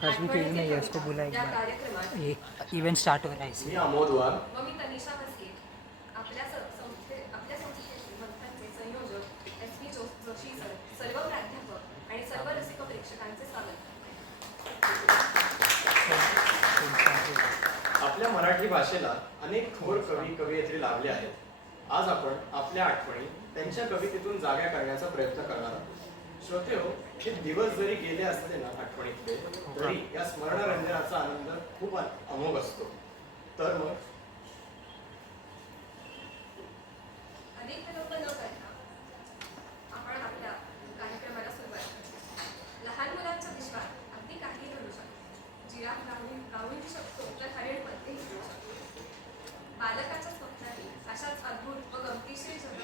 हर्षवी page में यश को बुला एक या बार, कार्यक्रमात एक इवेंट स्टार्ट हो रहा है मी इसलिए। अमोद वाघ. व मी तनिषा मस्के आपल्या संस्थेचे मंथनचे संयोजक एस पी जोशी सर, सर्व प्राध्यापक आणि सर्व रसिक प्रेक्षकांचे स्वागत आपल्या मराठी भाषेला अनेक थोर कवी कवयित्री लाभले आहेत. आज आपण आपल्या आठवणी त्यांच्या कवितेतून जाग्या करण्याचा प्रयत्न करणार आहोत. श्रोतेहो, हे दिवस जरी गेले असले ना आठवणीतले, तरी या स्मरणरंजनाचा आनंद खूप अमोघ असतो. तर मग अधिक विलंब न करता आपण आपल्या कार्यक्रमाला सुरुवात करू. लहान मुलांच्या विश्वात अगदी काही घडू शकतो. जिराफ गाऊही शकतो तर हरिण पत्तेही घेऊ शकतो. बालकाच्या स्वप्नातील अशाच अद्भुत व गमतीशीर जगात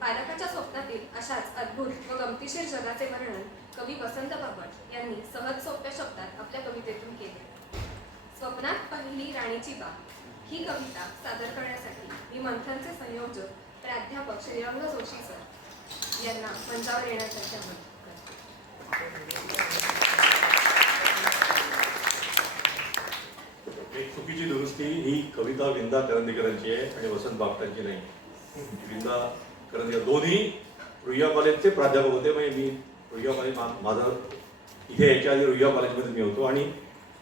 बालकाच्या स्वप्नातील अशाच अद्भुत व गमतीशीर जगाचे वर्णन कवी वसंत बापट यांनी सहज सोप्या शब्दात आपल्या कवितेतून केले. स्वप्नात पहिली राणीची बाग ही कविता सादर करण्यासाठी मी मंथनचे संयोजक प्राध्यापक श्रीरंग जोशी सर यांना मंचावर येण्यासाठी आमंत्रित करते. एक चुकीची दुरुस्ती, ही कविता विंदा करंदीकरांची आहे आणि वसंत बापटांची नाही. विंदा करंदीकर दोन्ही रुईया कॉलेजचे प्राध्यापक होते. म्हणजे मी रुईया कॉलेज माझं इथे याच्या आधी रुईया कॉलेजमध्ये मी होतो आणि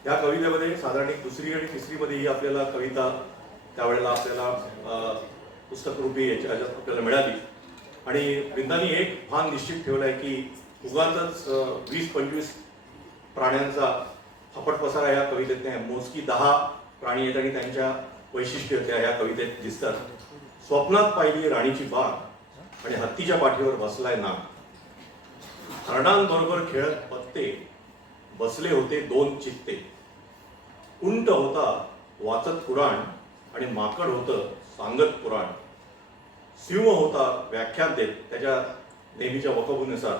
या कवितेमध्ये साधारण एक दुसरी आणि तिसरीमध्येही आपल्याला कविता त्यावेळेला आपल्याला पुस्तकरूपी याच्यात आपल्याला मिळाली. आणि वृंदानी एक भान निश्चित ठेवलं आहे की उगाचच 20-25 प्राण्यांचा फपट पसारा या कवितेत नाही. मोजकी 10 प्राणी आहेत आणि त्यांच्या वैशिष्ट्य त्या ह्या कवितेत दिसतात. स्वप्नात पाहिली राणीची बाग आणि हत्तीच्या पाठीवर बसलाय नाग. हरणांबरोबर खेळत पत्ते बसले होते 2 चित्ते. उंट होता वाचत पुराण आणि माकड होतं सांगत पुराण. सिंह होता व्याख्यान देत त्याच्या नेहमीच्या वकबुनुसार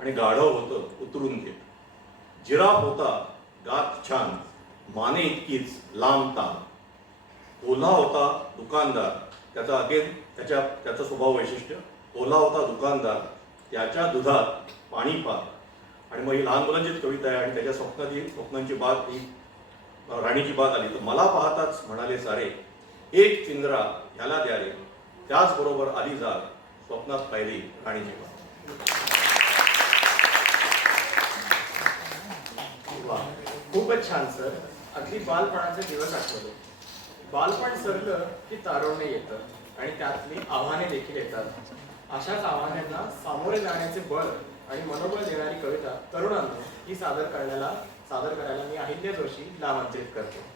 आणि गाढव होतं उतरून घेत. जिराफ होता गात छान माने इतकीच लांब तान. ओला होता दुकानदार, त्याचा अगेन त्याचं स्वभाव वैशिष्ट्य. ओला होता दुकानदार, त्याच्या दुधात पाणी पाक. आणि मग ही लहान मुलांचीच कविता आहे आणि त्याच्या स्वप्नांची बाग ही राणीची बाग आली. तर मला पाहताच म्हणाले सारे, एक पिंजरा ह्याला द्या रे, त्याचबरोबर आली जाग स्वप्नात पाहिली राणीची बाग. खूपच छान सर. अगदी बालपणाचे दिवस आठवले. बालपण सरलं की तारुण्य येतं आणि त्यातली आव्हाने देखील येतात. अशाच आव्हानांना सामोरे जाण्याचे बळ आणि मनोबल देणारी कविता तरुणांना ही सादर करायला मी अहिल्या जोशीला आमंत्रित करतो.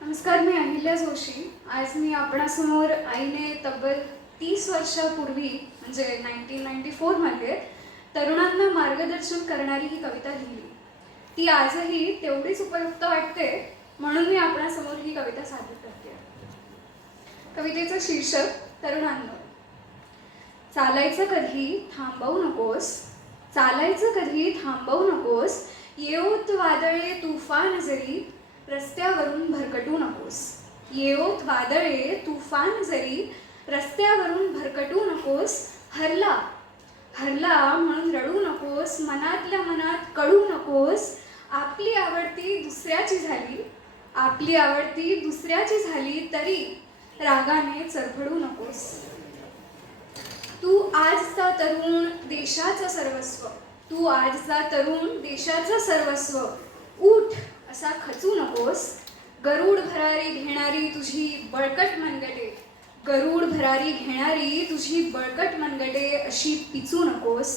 नमस्कार, मी अहिल्या जोशी. आज मी आपणासमोर आईने तब्बल 30 वर्षापूर्वी म्हणजे 1994 मध्ये तरुणांना मार्गदर्शन करणारी ही कविता लिहिली. ती आजही तेवढीच उपयुक्त वाटते, म्हणून मी आपणासमोर ही कविता सादर करते. कवितेचं शीर्षक तरुणांनो. चालायचं कधी थांबवू नकोस, चालायचं कधी थांबवू नकोस. येऊत वादळे तुफान जरी रस्त्यावरून भरकटू नकोस. येऊत वादळे तुफान जरी रस्त्यावरून भरकटू नकोस. हरला हरला म्हणून रडू नकोस, मनातल्या मनात कळू नकोस. आपली आवडती दुसऱ्याची झाली, आपली आवडती दुसऱ्याची झाली तरी रागाने चरफडू नकोस. तू आजचा तरुण देशाचं सर्वस्व, तू आजचा तरुण देशाचं सर्वस्व. उठ असा खचू नकोस. गरुड भरारी घेणारी तुझी बळकट मनगटे, गरुड भरारी घेणारी तुझी बळकट मनगटे अशी पिचू नकोस.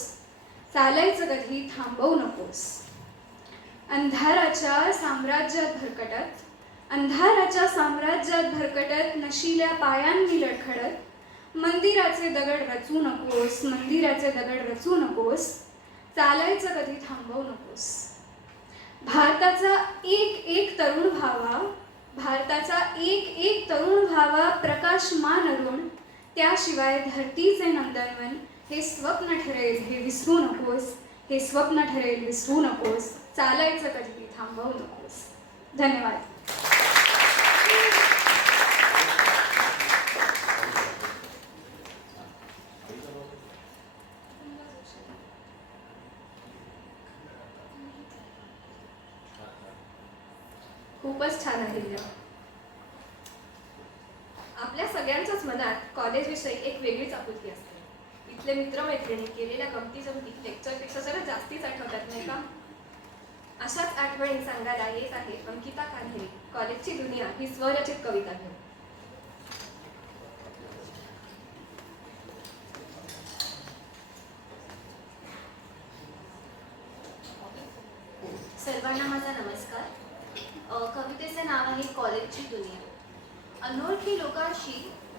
चालायचं कधी थांबवू नकोस. अंधाराच्या साम्राज्यात भरकटत, अंधाराच्या साम्राज्यात भरकटत नशिल्या पायांनी लडखडत मंदिराचे दगड रचू नकोस, मंदिराचे दगड रचू नकोस. चालायचं कधी थांबवू नकोस. भारताचा एक एक तरुण भावा, भारताचा एक एक तरुण भावा प्रकाशमान अरुण त्याशिवाय धरतीचे नंदनवन हे स्वप्न ठरेल हे विसरू नकोस, हे स्वप्न ठरेल विसरू नकोस, चालायचं कधी थांबवू नकोस. धन्यवाद. खूपच छान आहे. आपल्या सगळ्यांच्याच मनात कॉलेजविषयी एक वेगळीच आपुलकी असते. इथले मित्रमैत्रिणी केलेल्या गमती जमती लेक्चरपेक्षा जरा जास्तीच आठवतात नाही का? अशाच आठवणी सांगायला येत आहे अंकिता कान्हेरे कॉलेजची दुनिया ही स्वरचित कविता घेऊन. सर्वांना माझा नमस्कार. कवितेचे नाव आहे कॉलेजची दुनिया. अनोळखी लोकांशी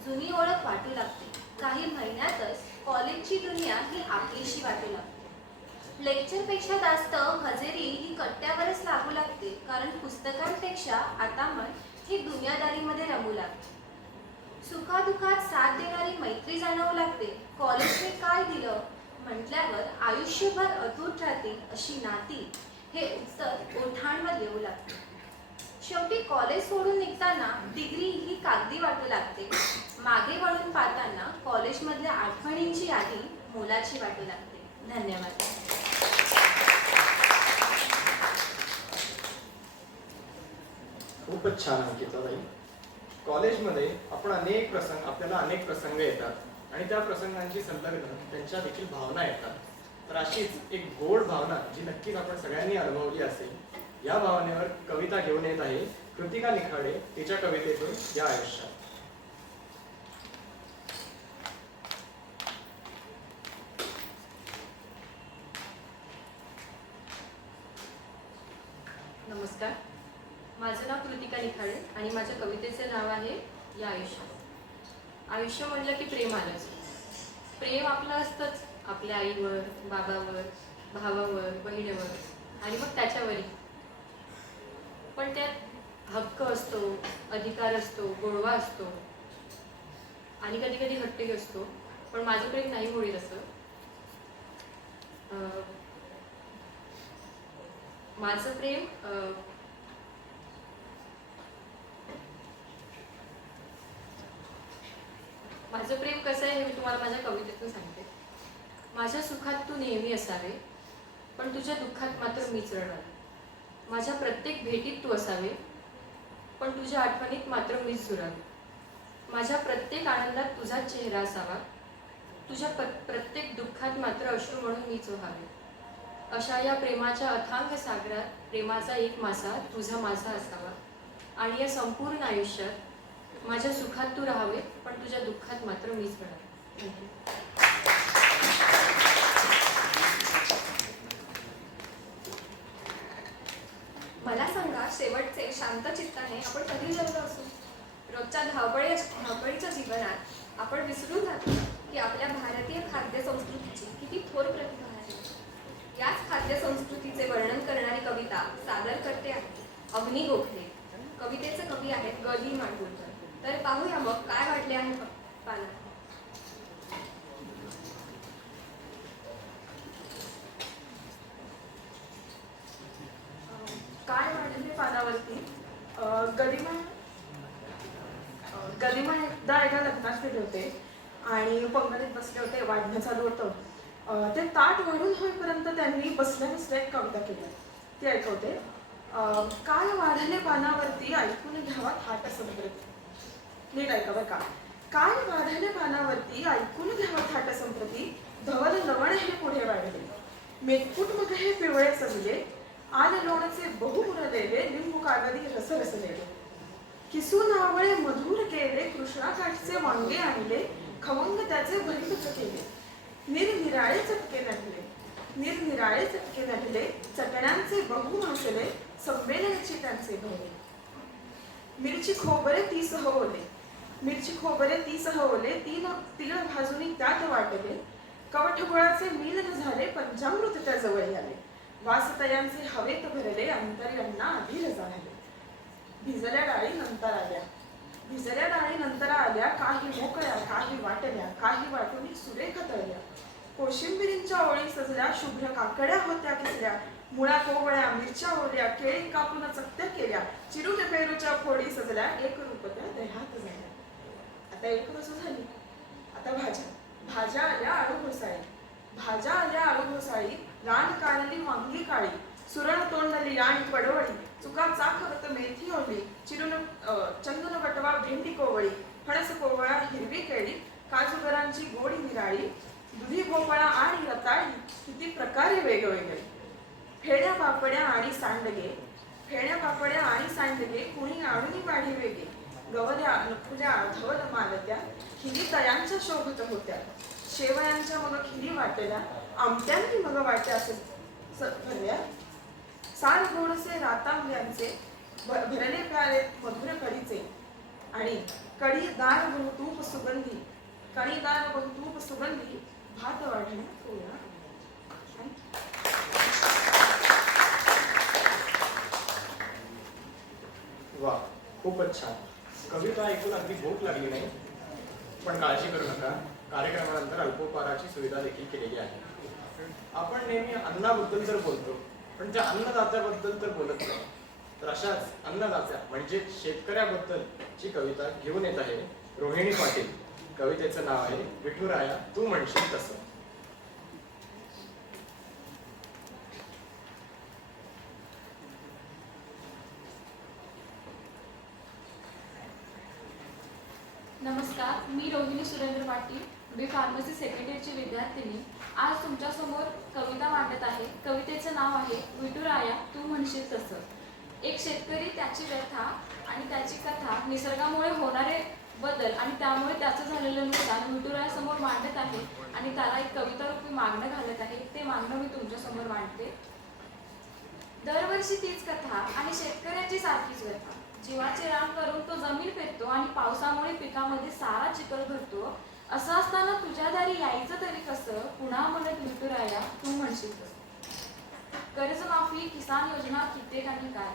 जुनी ओळख वाटू लागते. काही महिन्यातच कॉलेजची दुनिया ही आपलीशी वाटू लागते. लेक्चरपेक्षा जास्त हजेरी ही कट्ट्यावरच लागू लागते, कारण पुस्तकांपेक्षा आता मन हे दुनियादारीमध्ये रमू लागते. सुखादुखात साथ देणारी मैत्री जाणवू लागते. कॉलेजने काय दिलं म्हटल्यावर आयुष्यभर अतूट राहतील अशी नाती हे उत्तर ओठांवर येऊ लागते. शेवटी कॉलेज सोडून निघताना डिग्री ही कागदी वाटू लागते. मागे वळून पाहताना कॉलेजमधल्या आठवणींची यादी मोलाची वाटू लागते. धन्यवाद. खूपच छान अंकिताताई. कॉलेजमध्ये आपल्याला अनेक प्रसंग येतात आणि त्या प्रसंगांची संलग्न त्यांच्या देखील भावना येतात. तर अशीच एक गोड भावना जी नक्कीच आपण सगळ्यांनी अनुभवली असेल, या भावनेवर कविता घेऊन येत आहे कृतिका निखाडे तिच्या कवितेतून या आयुष्यात. नमस्कार, माझं नाव कृतिका निखाडे आणि माझ्या कवितेचे नाव आहे या आयुष्यात. आयुष्य म्हटलं की प्रेम आलंच. प्रेम आपलं असतंच आपल्या आईवर, बाबावर, भावावर, बहिणीवर आणि मग त्याच्यावरही. पण त्यात हक्क असतो, अधिकार असतो, गोडवा असतो आणि कधी कधी हट्टही असतो. पण माझं प्रेम नाही होईल असं. माझं प्रेम कसं आहे हे मी तुम्हाला माझ्या कवितेतून सांगते. माझ्या सुखात तू नेहमी असावे, पण तुझ्या दुःखात मात्र मीच रडावे. माझ्या प्रत्येक भेटीत तू असावे, पण तुझ्या आठवणीत मात्र मीच झुरावे. माझ्या प्रत्येक आनंदात तुझाच चेहरा असावा, तुझ्या प्रत्येक दुःखात मात्र अश्रू म्हणून मीच व्हावे. अशा या प्रेमाच्या अथांग सागरात प्रेमाचा एक मासा तुझा माझा असावा. आणि या संपूर्ण आयुष्यात माझ्या सुखात तू राहावे, पण तुझ्या दुःखात मात्र मीच रडावे. मला सांगा, शेवटचे शांत चित्ताने आपण कधी जेवलो असू? रोजच्या धावपळीच्या जीवनात आपण विसरून जातो की आपल्या भारतीय खाद्य संस्कृतीची किती थोर प्रतिभा आहे. याच खाद्य संस्कृतीचे वर्णन करणारी कविता सादर करते आहे अग्नी गोखले. कवितेचे कवी आहेत ग ली माडगूळकर. तर पाहूया मग काय वाटले आहे पानात. काय वाढले पानावरती. गलिमा एकदा एका लग्नात गेले होते आणि पंगतीत बसले होते. वाढणं चालू होतं. ते ताट वाढून होईपर्यंत त्यांनी बसल्या बसल्या एक कविता केली. ती ऐकवते. काय वाढले पानावरती ऐकून घ्यावा थाट संप्रती. नीट ऐका बरं का. काय वाढले पानावरती ऐकून घ्यावा थाट संप्रती. धवल लवण हे पुढे वाढले. मेतकूट मग हे पिवळे सजले. आल लोणचे बहु उरलेले. लिंबू कागदी रस रसलेले. किसून आवळे मधुर केले. कृष्णाकाठचे वांगे आणले. खवंग त्याचे भरीत केले. निरनिराळे चटके नटले. निरनिराळे चटके नटले. चटण्यांचे बहु मासले. संमेलनाचे त्यांचे भरले. मिरची खोबरे ती सह ओले. मिरची खोबरे ती सह ओले. तीळ भाजून त्यात वाटले. कवठगुळाचे मिलन झाले. पंचामृत त्या जवळ आले. वासतयांचे हवेत भरले. अंतरी अण्णा आधी रजाळले. भिजल्या डाळी नंतर आल्या. भिजल्या डाळी नंतर आल्या, काही मोकळ्या, काही वाटल्या, काही वाटून सुरेख तळल्या. कोशिंबिरींच्या ओळी सजल्या, शुभ्र काकड्या होत्या किसल्या. मुळा कोवळ्या, मिरच्या ओल्या, केळी कापून चकत्या केल्या. चिरून पेरूच्या फोडी सजल्या, एक रुपया दह्यात झाल्या. आता एक वस्तू झाली. आता भाज्या आल्या आळू घोसाळी. भाज्या आल्या आळू घोसाळी, रान कारली वांगी काळी. सुरण तोंडली आणि पडवळी, चुका चाखवत मेथी ओढली. चिरून चंदन बटवा भेंडी कोवळी. फणस कोवळा हिरवी केळी, काजूगरांची गोडी निराळी. दुधी भोपळा आणि रताळी, किती प्रकारे वेगवेगळे. फेड्या पापड्या आणि सांडगे, फेड्या पापड्या आणि सांडगे, कुणी आणून वाढी वेगे. गवऱ्या नकुल्या धवल मालत्या, खिली तयांच्या शोभत होत्या. शेवयांच्या मग खिली वाटल्या, आमट्यांनी मग वाट्या भरल्या. सार गोडसे रातांब्यांचे, भरले प्याले मधुर कढीचे. आणि कढीदार तूप सुगंधी, कढीदार तूप सुगंधी, भात वाढण्यात कोळा. वा, खूपच छान. कविता ऐकून अगदी भूक लागली नाही, पण काळजी करू नका, कार्यक्रमानंतर अल्पोपहाराची सुविधा देखील केलेली आहे. आपण नेहमी अन्नाबद्दल तर बोलतो, पण त्या अन्नदात्याबद्दल तर बोलत नाही. तर अशाच अन्नदात्या म्हणजे शेतकऱ्याबद्दलची कविता घेऊन येत आहे रोहिणी पाटील. कवितेचं नाव आहे विठुराया तू म्हणशील तसं. नमस्कार, मी रोहिणी सुरेंद्र पाटील, बी फार्मसी सेकंड इयरची विद्यार्थिनी. आज तुमच्यासमोर कविता मांडत आहे. कवितेचं नाव आहे विठुराया तू म्हणशील तसं. एक शेतकरी, त्याची व्यथा आणि त्याची कथा, निसर्गामुळे होणारे बदल आणि त्यामुळे त्याचं झालेलं नुकसान विठुरायासमोर मांडत आहे आणि त्याला एक कविता रूपी मागणं घालत आहे. ते मागणं मी तुमच्यासमोर मांडते. दरवर्षी तीच कथा आणि शेतकऱ्याची सारखीच व्यथा. जीवाचे रान करून तो जमीन पेरतो आणि पावसामुळे पिकामध्ये सारा चिखल भरतो. असं असताना तुझ्या दारी यायचं तरी कसं, पुन्हा म्हणत विठुराया तू म्हणशील तसं. कर्जमाफी किसान योजना कित्येकांनी काय,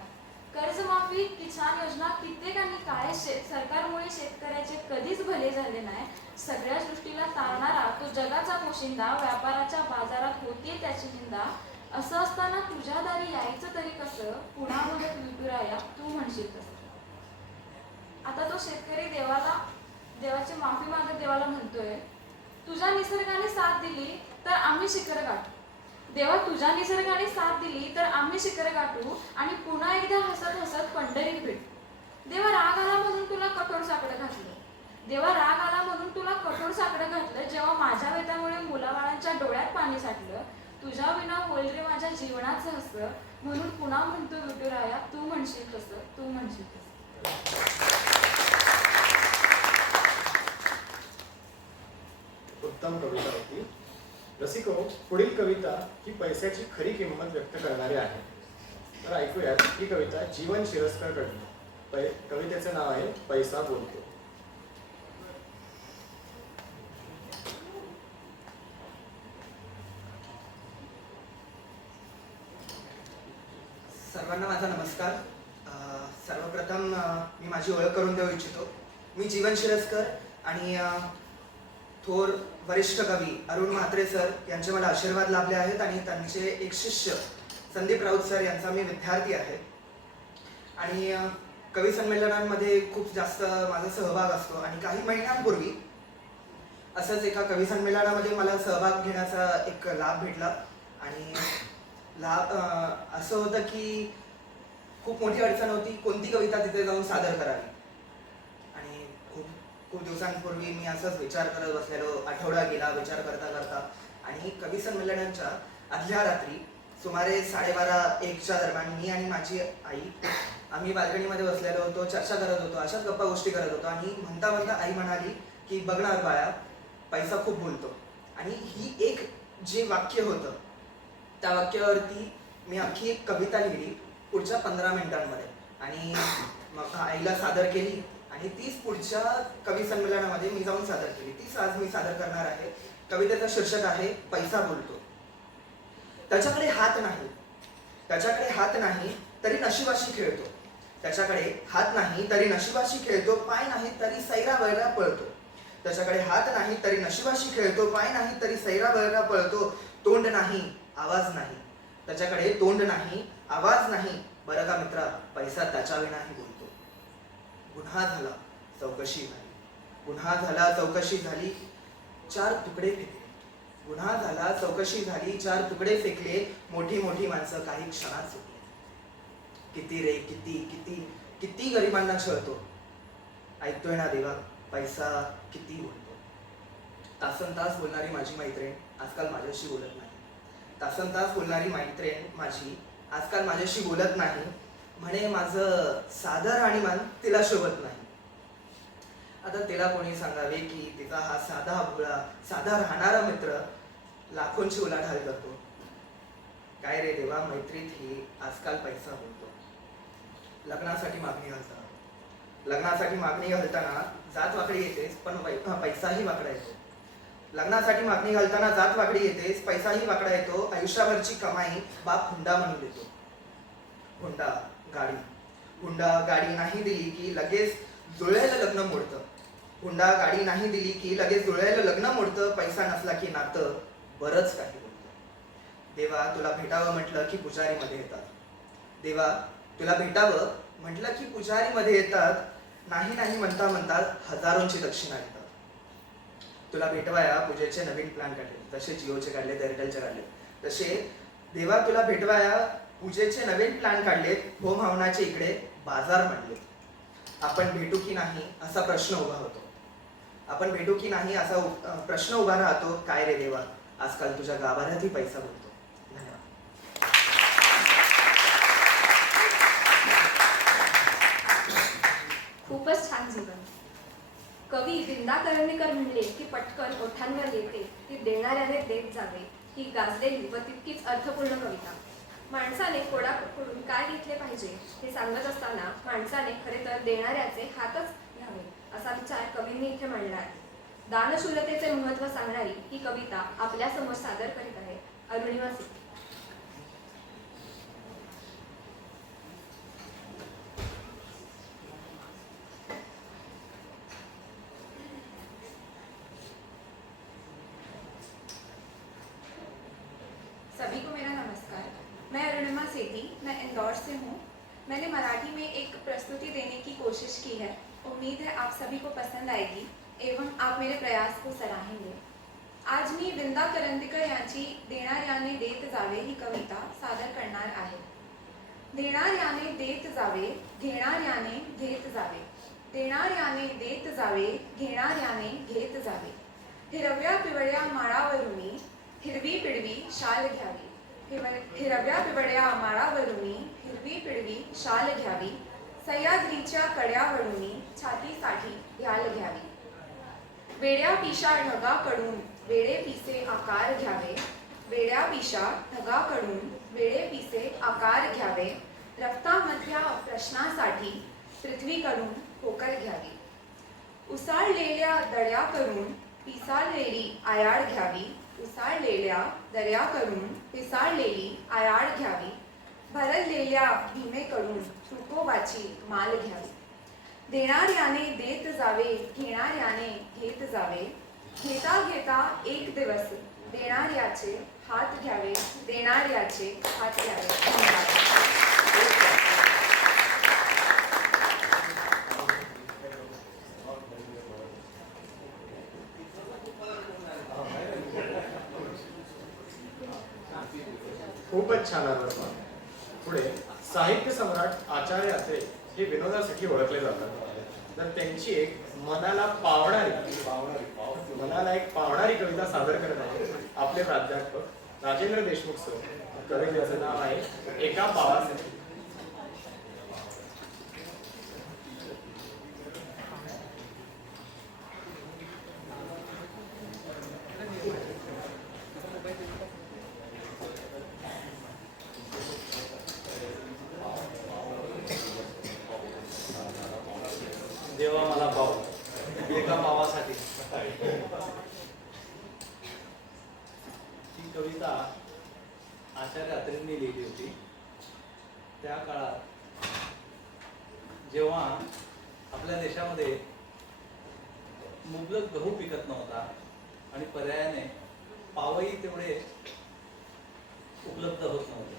कर्जमाफी किसान योजना कित्येकांनी काय. सरकारमुळे शेतकऱ्याचे कधीच भले झाले नाही. सगळ्या सृष्टीला तारणारा तो जगाचा पोशिंदा, व्यापाराच्या बाजारात होतीये त्याची निंदा. असं असताना तुझ्या दारी यायचं तरी कसं, पुन्हा म्हणत विठुराया तू म्हणशील तसं. आता तो शेतकरी देवाची माफी मागत देवाला म्हणतोय, तुझ्या निसर्गाने साथ दिली तर आम्ही शिखर गाठू. देवा, तुझ्या निसर्गाने साथ दिली तर आम्ही शिखर गाठू आणि पुन्हा एकदा हसत हसत पंढरीत भेटू. देवा, राग आला म्हणून तुला कठोर साकडं घातलं. देवा, राग आला म्हणून तुला कठोर साकडं घातलं. जेव्हा माझ्या वेतामुळे मुलाबाळांच्या डोळ्यात पाणी साठलं. तुझ्या विना होईल रे माझ्या जीवनाचं हसं, म्हणून पुन्हा म्हणतो विठुराया तू म्हणशील तसं, तू म्हणशील तसं. उत्तम कविता होती. रसिको, पुढील कविता ही पैशाची खरी किंमत व्यक्त करणारी आहे. तर ऐकूयात ही कविता जीवन शिरस्कर कडली. कवितेचं नाव आहे पैसा बोलतो. सर्वांना माझा नमस्कार. सर्वप्रथम मी माझी ओळख करून देऊ इच्छितो. मी जीवन शिरस्कर आणि थोर वरिष्ठ कवी अरुण म्हात्रे सर यांचे मला आशीर्वाद लाभले आहेत आणि त्यांचे एक शिष्य संदीप राऊत सर यांचा मी विद्यार्थी आहे. आणि कवी संमेलनांमध्ये खूप जास्त माझा सहभाग असतो आणि काही महिन्यांपूर्वी असंच एका कवी संमेलनामध्ये मला सहभाग घेण्याचा एक लाभ भेटला. आणि असं होतं की खूप मोठी अडचण होती कोणती कविता तिथे जाऊन सादर करावी. आणि खूप दिवसांपूर्वी मी असंच विचार करत बसलेलो. आठवडा गेला विचार करता करता आणि कवी संमेलनांच्या आदल्या रात्री सुमारे 12:30-1च्या दरम्यान मी आणि माझी आई आम्ही बाल्कनीमध्ये बसलेलो होतो, चर्चा करत होतो, अशाच गप्पा गोष्टी करत होतो. आणि म्हणता म्हणता आई म्हणाली की बघणार बाळा, पैसा खूप बोलतो. आणि ही एक जे वाक्य होतं त्या वाक्यावरती मी अख्खी एक कविता लिहिली पुढच्या 15 मिनिटांमध्ये आणि मग आईला सादर केली. आणि तीच पुढच्या कवी संमेलनामध्ये मी जाऊन सादर केली. तीच आज मी सादर करणार आहे. कवितेचं शीर्षक आहे पैसा बोलतो. त्याच्याकडे हात नाही तरी नशिबाशी खेळतो. त्याच्याकडे हात नाही तरी नशिबाशी खेळतो, पाय नाही तरी सैरा वैरा पळतो. त्याच्याकडे हात नाही तरी नशिबाशी खेळतो, पाय नाही तरी सैरा वैरा पळतो. तोंड नाही, आवाज नाही. त्याच्याकडे तोंड नाही, आवाज नाही. बरं का मित्रा, पैसा त्याच्या विनाही बोलतो. गुन्हा झाला, चौकशी झाली. गुन्हा झाला, चौकशी झाली, 4 तुकडे फेकले. गुन्हा झाला, चौकशी झाली, 4 तुकडे फेकले. मोठी मोठी माणसं काही क्षणात सुटली. किती रे, किती किती किती गरिबांना छळतो. ऐकतोय ना देवा, पैसा किती बोलतो. तासनतास बोलणारी माझी मैत्रीण आजकाल माझ्याशी बोलत नाही. तासनतास बोलणारी मैत्रीण माझी आजकाल माझ्याशी बोलत नाही. म्हणे माझं साधं राहणीमान तिला शोभत नाही. आता तिला कोणी सांगावे की तिचा हा साधा भोळा साधा राहणारा मित्र लाखोंची उलाढाल करतो. काय रे देवा, मैत्रीत ही आजकाल पैसा बोलतो. लग्नासाठी मागणी घालताना जात वाकडी येतेच, पण पैसाही वाकडा येतो. लग्नासाठी मागणी घालताना जात वाकडी येतेच, पैसाही वाकडा येतो. आयुष्यभरची कमाई बाप हुंडा म्हणून देतो. हुंडा गाडी नाही दिली की लगेच जुळलेलं लग्न मोडतं. हुंडा गाडी नाही दिली की लगेच जुळलेलं लग्न मोडतं. पैसा नसला की नातं बरंच काही बोलतं. देवा तुला भेटावं म्हटलं की पुजारीमध्ये येतात. देवा तुला भेटावं म्हटलं की पुजारीमध्ये येतात. नाही नाही म्हणता म्हणता हजारोंची दक्षिणा येतात. तुला भेटवाया पूजेचे नवीन प्लॅन काढले, तसे जिओचे काढले, एअरटेलचे काढले. तसे देवा तुला भेटवाया पूजेचे नवीन प्लॅन काढलेत. होम हवनाचे इकडे बाजार मांडले. आपण भेटू की नाही असा प्रश्न उभा होतो. आपण भेटू की नाही असा प्रश्न उभा राहतो. काय रे देवा, आजकाल तुझ्या गाभाऱ्यातही पैसा बोलतो. खूपच छान जीवन. कवी विंदा करंदीकर म्हणले की पटकन ओठांवर येते ती देणाऱ्याने देत जावे, ही गाजलेली व तितकीच अर्थपूर्ण कविता. माणसाने कोणाकडून काय घेतले पाहिजे हे सांगत असताना माणसाने खरे तर देणाऱ्याचे हातच घ्यावे असा विचार कवींनी इथे मांडला आहे. दानशूरतेचे महत्त्व सांगणारी ही कविता आपल्यासमोर सादर करीत आहे अरुणिमा सिद्धी. सभी को मेरा नमस्कार। मैं अरुणिमा सेठी, मैं इंदौर से हूँ। मैंने मराठी में एक प्रस्तुति देने की कोशिश की है। उम्मीद है आप सभी को पसंद आएगी एवं आप मेरे प्रयास को सराहेंगे। आज मी विंदा करंदीकर यांची देणाऱ्याने देत जावे ही कविता सादर करणार आहे. देणाऱ्याने देत जावे, घेणाऱ्याने घेत जावे. देणाऱ्याने देत जावे, घेणाऱ्याने घेत जावे. हिरव्या पिवळ्या माळावरुनी हिरवी पिळवी शाल घ्यावी. हिरव्या पिवळ्या माळावरुनी हिरवी पिळवी शाल घ्यावी. सह्याद्रीच्या कड्यावरुनी छातीसाठी ढाल घ्यावी. वेड्या पिशा ढगाकडून वेडे पिसे आकार घ्यावे. वेड्या पिशा ढगाकडून वेडे पिसे आकार घ्यावे. रक्तामधल्या प्रश्नासाठी पृथ्वीकडून होकर घ्यावी. उसाळलेल्या दर्याकडून पिसाळलेली आयाड घ्यावी. उसाळलेल्या दर्याकडून पिसाळलेली आयाड घ्यावी. भरलेल्या भीमेकडून तुकोबाची माल घ्यावी. देणाऱ्याने देत जावे, घेणाऱ्याने घेत जावे. घेता घेता एक दिवस देणाऱ्याचे हात घ्यावे. देणाऱ्याचे हात घ्यावे. धन्यवाद. खूपच छान अर्थ. पुढे साहित्य सम्राट आचार्य अत्रे हे विनोदासाठी ओळखले जातात. तर त्यांची एक मनाला पावणारी कविता सादर करत आहे आपले प्राध्यापक राजेंद्र देशमुख सर. कवितेचं नाव आहे एका पावासाठी. देवा मला पाव, एका पावासाठी. ही कविता आचार्य अत्रेंनी लिहिली होती. त्या काळात जेव्हा आपल्या देशामध्ये मुबलक गहू पिकत नव्हता आणि पर्यायाने पावही तेवढे उपलब्ध होत नव्हते,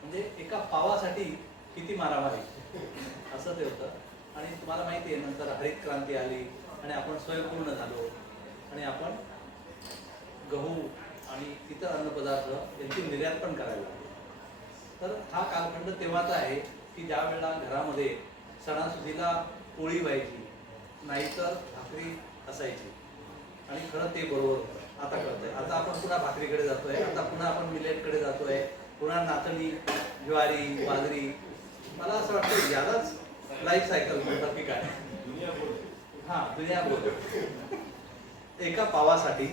म्हणजे एका पावासाठी किती मारामारी असं ते होतं. आणि तुम्हाला माहिती आहे नंतर हरित क्रांती आली आणि आपण स्वयंपूर्ण झालो आणि आपण गहू आणि इतर अन्नपदार्थ यांची निर्यात पण करायला लागलो. तर हा कालखंड तेव्हाचा आहे की ज्या वेळेला घरामध्ये सणासुदीला पोळी व्हायची, नाहीतर भाकरी असायची. आणि खरं ते बरोबर होतं. आता कळतंय. आता आपण पुन्हा भाकरीकडे जातोय, आता पुन्हा आपण मिलेटकडे जातोय, पुन्हा नाचणी, ज्वारी, बाजरी. मला असं वाटतं यालाच लाईफ सायकल म्हणतात की काय. हा, दुनिया बोल. एका पावासाठी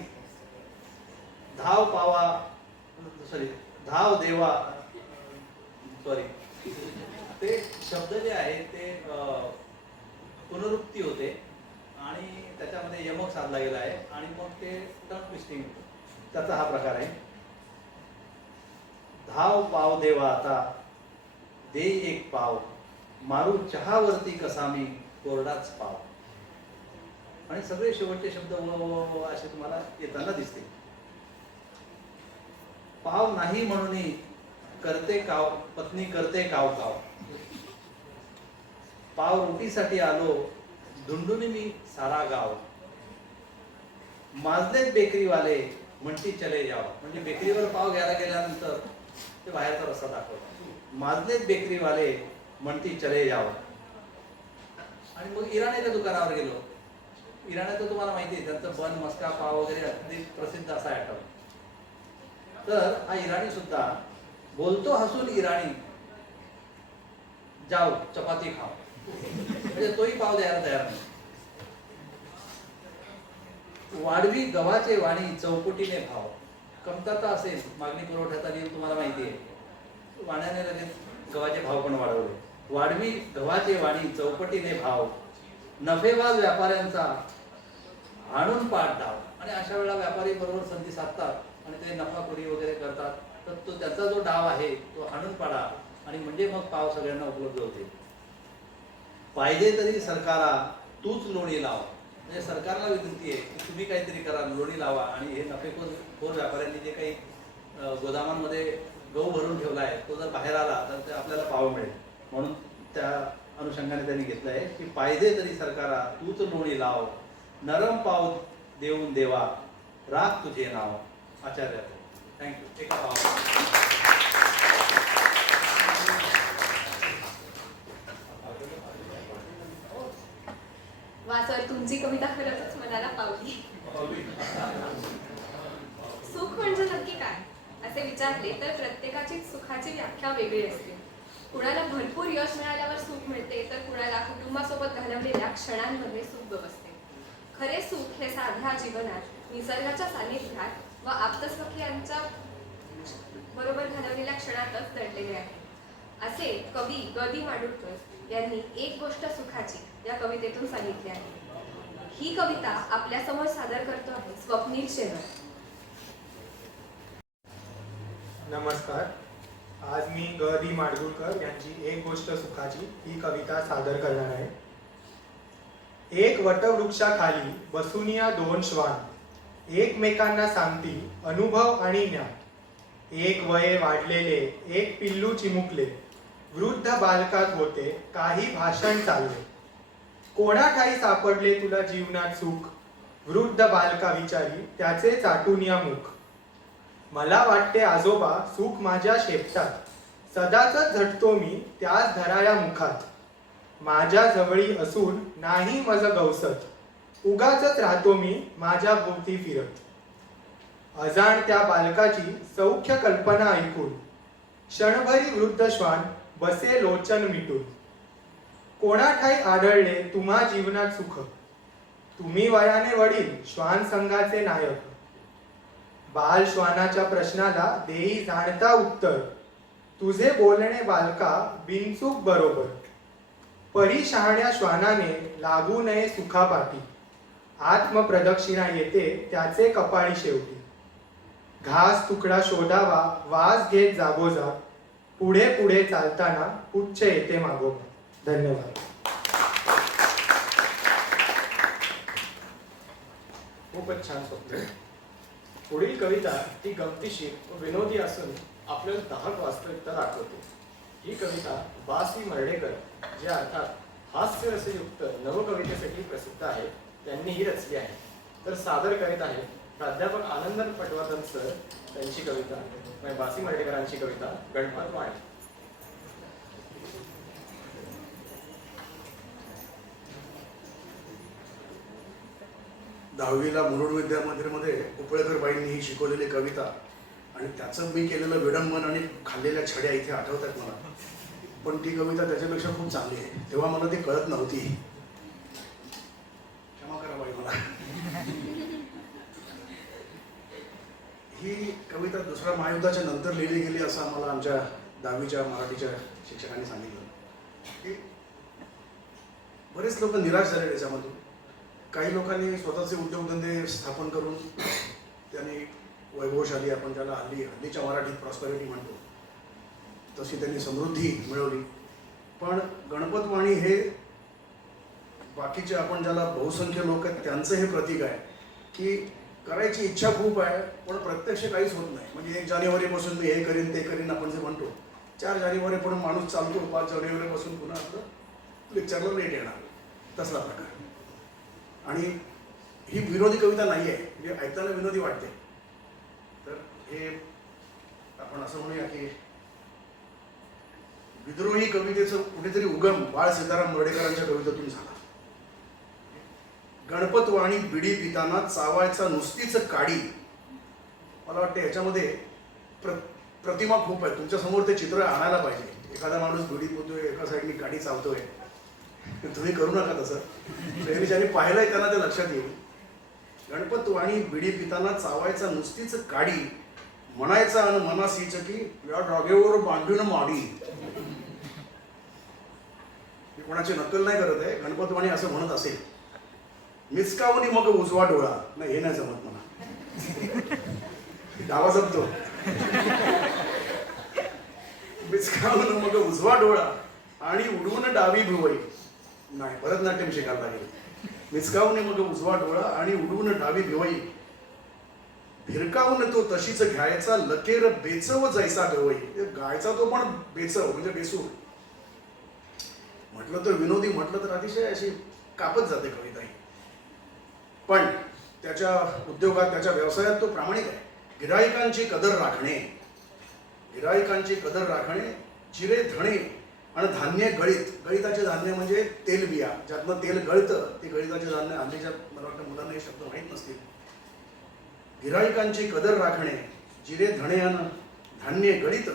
धाव देवा, ते शब्द जे आहेत ते पुनरुक्ती होते आणि त्याच्यामध्ये यमक साधला गेला आहे आणि मग ते टंग ट्विस्टिंग त्याचा हा प्रकार आहे. धाव पाव देवा आता दे एक पाव, मारू चहावरती कसा मी कोरडाच पाव. आणि सगळे शेवटचे शब्द व असे तुम्हाला येताना दिसतील. पाव नाही म्हणून करते काव पत्नी करते काव काव, पाव रोटीसाठी आलो धुंडून मी सारा गाव. माजलेत बेकरीवाले म्हणती चले जाव, म्हणजे बेकरीवर पाव घ्यायला गेल्यानंतर ते बाहेरचा रस्ता दाखवतात. माजलेत बेकरीवाले म्हणती चले जाव. आणि मग इराण्याच्या दुकानावर गेलो. इराण्याचं तुम्हाला माहिती आहे त्यांचं बन मस्का पाव वगैरे अगदी प्रसिद्ध असा आयटम. तर हा इराणी सुद्धा बोलतो हसून इराणी, जाओ चपाती खाओ, म्हणजे तोही पाव द्यायला तयार नाही. वाढवी गव्हाचे वाणी चौकटीने भाव. कमतरता असेल मागणी पुरवठ्याचा नियम तुम्हाला माहिती आहे. वाण्याने लगेच गव्हाचे भाव पण वाढवले. वाढवी गव्हाचे वाणी चौकटीने भाव, नफेबाज व्यापाऱ्यांचा आणून पाठ धाव. आणि अशा वेळेला व्यापारी बरोबर संधी साधतात आणि ते नफाखोरी वगैरे करतात. तर तो त्याचा जो डाव आहे तो हाणून पाडा आणि म्हणजे मग पाव सगळ्यांना उपलब्ध होते. पाहिजे तरी सरकारा तूच लोणी लाव. म्हणजे सरकारला विनंती आहे की तुम्ही काहीतरी करा, लोणी लावा आणि हे नफेखोर व्यापाऱ्यांनी जे काही गोदामांमध्ये गहू भरून ठेवला आहे तो जर बाहेर आला तर ते आपल्याला पाव मिळेल. म्हणून त्या अनुषंगाने त्यांनी घेतलं आहे की पाहिजे तरी सरकारा तूच लोणी लाव, नरम पाव देऊन देवा राख तुझे नाव. आचार्य. थँक्यू. एका पाव. वा सर, तुमची कविता खरंच मनाला पावली. सुख म्हणजे नक्की काय असे विचारले तर प्रत्येकाची सुखाची व्याख्या वेगळी असते. कुणाला भरपूर यश मिळाल्यावर सुख मिळते तर कुणाला कुटुंबासोबत घालवलेल्या क्षणांमध्ये सुख गवसते. खरे सुख हे साध्या जीवनात, निसर्गाच्या सानिध्यात व आप्तसखीयांच्या बरोबर घालवलेल्या क्षणातच दडलेले आहे. असे कवी ग दी माडगूळकर यांनी एक गोष्ट सुखाची या कवितेतून सांगितले आहे. ही कविता आपल्या समोर सादर करतो आहे स्वप्नील शेरकर. नमस्कार. आज मी ग दी माडगूळकर यांची एक गोष्ट सुखाची ही कविता सादर करणार आहे. एक वटवृक्षाखाली बसून या दोन श्वान, एकमेकांना सांगतील अनुभव आणि ज्ञान. एक वये वाढलेले एक पिल्लू चिमुकले, वृद्ध बालकात होते काही भाषण चालले. कोणाठाई सापडले तुला जीवनात सुख, वृद्ध बालका विचारी त्याचे चाटून या मुख. मला वाटते आजोबा सुख माझ्या शेपटात, सदाच झटतो मी त्याच धराया मुखात. माझ्या जवळी असून नाही मज गवसत, उगाचच राहतो मी माझ्या भोवती फिरत. अजाण त्या बालकाची सौख्य कल्पना ऐकून, क्षणभरी वृद्ध श्वान बसे लोचन मिटून. कोणाठाई आढळले तुम्हा जीवनात सुख, तुम्ही वयाने वडील श्वान संघाचे नायक. बाल श्वानाच्या प्रश्नाला देई जाणता उत्तर, तुझे बोलणे बालका बिनचूक बरोबर. परी शहाण्या श्वानाने लागू नये सुखापाठी, आत्मप्रदक्षिणा येते त्याचे कपाळी शेवटी. घास तुकडा शोधावा वास घेत जागोजाग, पुढे पुढे चालताना पुच्छ येते मागोमाग. धन्यवाद. खूपच छान स्वप्न. पुढील कविता ही गमतीशीर व विनोदी असून आपल्याला दाहक वास्तविकता दाखवते. ही कविता बा.सी. मर्ढेकर, जे अर्थात हास्यरसयुक्त नवकवितेसाठी प्रसिद्ध आहेत, त्यांनी ही रचली आहे. तर सादर करीत आहेत प्राध्यापक आनंदन पटवर्धन सर. त्यांची कविता म्हणजे बा.सी. मर्ढेकरांची कविता गणपत वाणी. दहावीला मुरुड विद्या मंदिरमध्ये उपळेकर बाईंनी ही शिकवलेली कविता आणि त्याचं मी केलेलं विडंबन आणि खाल्लेल्या छड्या इथे आठवतात मला. पण ती कविता त्याच्यापेक्षा खूप चांगली आहे. तेव्हा मला ती कळत नव्हती. क्षमा करा बाई मला. ही कविता दुसऱ्या महायुद्धाच्या नंतर लिहिली गेली असं आम्हाला आमच्या 10वीच्या मराठीच्या शिक्षकांनी सांगितलं. की बरेच लोक निराश झाले त्याच्यामधून. काही लोकांनी स्वतःचे उद्योगधंदे स्थापन करून त्यांनी वैभवशाली, आपण ज्याला हल्लीच्या मराठीत प्रॉस्पेरिटी म्हणतो, तशी त्यांनी समृद्धी मिळवली. पण गणपतवाणी हे बाकीचे आपण ज्याला बहुसंख्य लोक आहेत त्यांचं हे प्रतीक आहे की करायची इच्छा खूप आहे पण प्रत्यक्ष काहीच होत नाही. म्हणजे 1 जानेवारीपासून मी हे करीन ते करीन आपण जे म्हणतो, 4 जानेवारीपर्यंत माणूस चालतो, 5 जानेवारीपासून पुन्हा आपलं लेक्चरला लेट येणार, तसला प्रकार. आणि ही विनोदी कविता नाही आहे, म्हणजे ऐकताना विनोदी वाटते. तर हे आपण असं म्हणूया की विद्रोही कवितेचं कुठेतरी उगम बाळ सीताराम मर्ढेकरांच्या कवितेतून झाला. गणपतवाणी बिडी पिताना चावायचा नुसतीच काडी. मला वाटतं याच्यामध्ये प्रतिमा खूप आहे. तुमच्या समोर ते चित्र आणायला पाहिजे. एखादा माणूस बिडी पितोय, एका साईडनी काडी चावतोय. तुम्ही करू नका तसं. ज्यांनी पाहिलंय त्यांना ते लक्षात येईल. गणपतवाणी बिडी पिताना चावायचा नुसतीच काडी, म्हणायचा अन मनासीच की या जागेवर बांधून माडी. मी कोणाची नक्कल नाही करत आहे. गणपतवाणी असं म्हणत असेल. मिचकावणी मग उजवा डोळा. नाही, हे नाही जमत मला. डावा जमतो. मिचकावून मग उजवा डोळा आणि उडवून डावी भुवई. नाही, भरतनाट्यम शिकायला लागेल. मिचकावून मग उजवा डोळा आणि उडवून डावी भिवई, भिरकावून तो तशीच घ्यायचा लकेर बेचव जैसा गवई. गायचा तो पण बेचव म्हणजे बेसूर. म्हटलं तर विनोदी, म्हटलं तर अतिशय अशी कापत जाते कविता ही. पण त्याच्या उद्योगात, त्याच्या व्यवसायात तो प्रामाणिक आहे. गिराईकांची कदर राखणे, गिराईकांची कदर राखणे, चिरे धणे आणि धान्य गळीत. गळिताचे धान्य म्हणजे तेलबिया, ज्यातनं तेल गळतं ते गळिताचे धान्य. हल्लीच्या मला वाटतं मुलांना हे शब्द माहीत नसतील. गिराईकांची कदर राखणे, जिरे धणे आणि धान्य गळीत,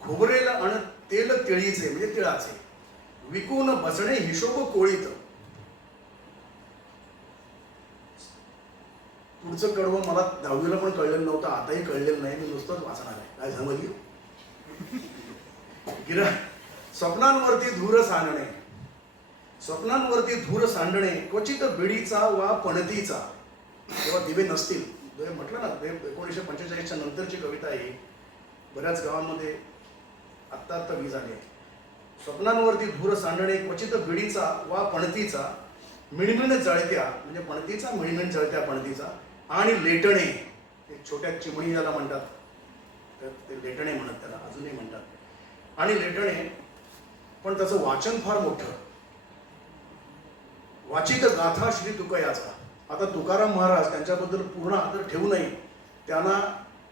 खोबरेल आणि तेल तिळीचे म्हणजे तिळाचे, विकून बसणे हिशोब कोळीत. पुढचं कडवं मला 10वीला पण कळलेलं नव्हतं, आताही कळलेलं नाही. मी नुसतंच वाचणार आहे. काय समजली? स्वप्नांवरती धूर सांडणे, स्वप्नांवरती धूर सांडणे, क्वचित बिडीचा वा पणतीचा. तेव्हा दिवे नसतील. म्हटलं ना, 1945च्या नंतरची कविता आहे. बऱ्याच गावांमध्ये आत्ता वीज आली आहे. स्वप्नांवरती धूर सांडणे, क्वचित बिडीचा वा पणतीचा, मिणमिण जळत्या म्हणजे पणतीचा, मिणमिण जळत्या पणतीचा, आणि लेटणे. ते छोट्या चिमणी ज्याला म्हणतात, तर ते लेटणे म्हणत, त्याला अजूनही म्हणतात. आणि लेटणे, पण त्याचं वाचन फार मोठं. वाचित गाथा श्री तुकयाचा. आता तुकाराम महाराज, त्यांच्याबद्दल पूर्ण आदर ठेवू नये, त्यांना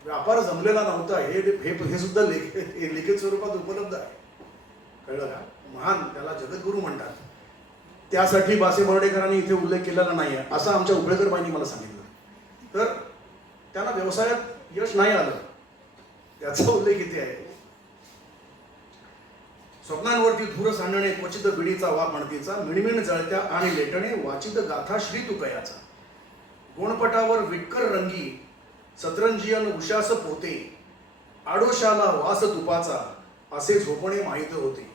व्यापार जमलेला नव्हता. हे सुद्धा लिखित स्वरूपात उपलब्ध आहे. कळलं का? महान, त्याला जगद्गुरू म्हणतात. त्यासाठी बा.सी. मर्ढेकरांनी इथे उल्लेख केलेला नाही आहे असं आमच्या उपळेकर बाईंनी मला सांगितलं. तर त्यांना व्यवसायात यश नाही आलं, त्याचा उल्लेख इथे आहे. स्वप्नांवरती धूर सांडणे, क्वचित बिडीचा वा पणतीचा, मिणमिण जळत्या आणि लेटणे, वाचित गाथा श्री तुकयाचा. गोणपटावर विटकर रंगी, सतरंजियन उशास पोते, आडोशाला वास तुपाचा, असे झोपणे माहीत होते.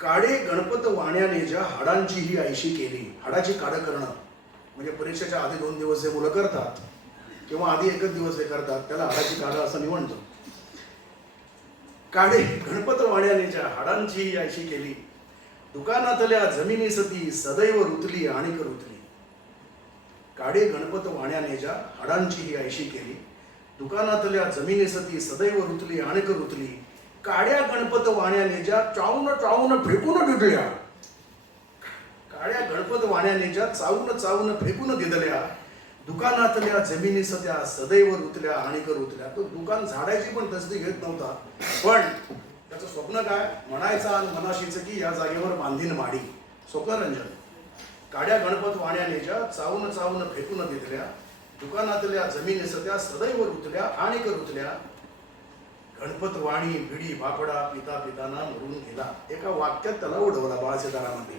काडे गणपत वाण्याने ज्या हाडांची ही आयशी केली. हाडाची काढं करणं म्हणजे परीक्षेच्या आधी 2 दिवस जे मुलं करतात किंवा आधी 1 दिवस हे करतात, त्याला हाडाची काढं असं मी म्हणतो. काडे गणपत वाण्यानेच्या हाडांची आयशी केली, दुकानातल्या जमिनी सती सदैव रुतली आणिक रुतली. काडे गणपत वाण्यानेच्या हाडांची ही आयशी केली, दुकानातल्या जमिनी सती सदैव रुतली आणिक रुतली. काड्या गणपत वाण्यानेच्या चावून चावून फेकून दिदल्या, काड्या गणपत वाण्यानेच्या चावून चावून फेकून दिदल्या. दुकानातल्या जमिनी सत्या सदैव रुतल्या आणिक रुतल्या. तो दुकान झाडायची पण तसदी घेत नव्हता, पण त्याचं स्वप्न काय म्हणायचं आणि मनाशीचं की या जागेवर बांधीन माडी. स्वप्नरंजन. काड्या गणपत वाण्यानेच्या चावून चावून फेकून दिदल्या, दुकानातल्या जमिनी सत्या सदैव रुतल्या आणिक रुतल्या. गणपत वाणी भिडी बापडा पिता पिताना मरून गेला. एका वाक्यात त्याला उडवला बाळासीतारामध्ये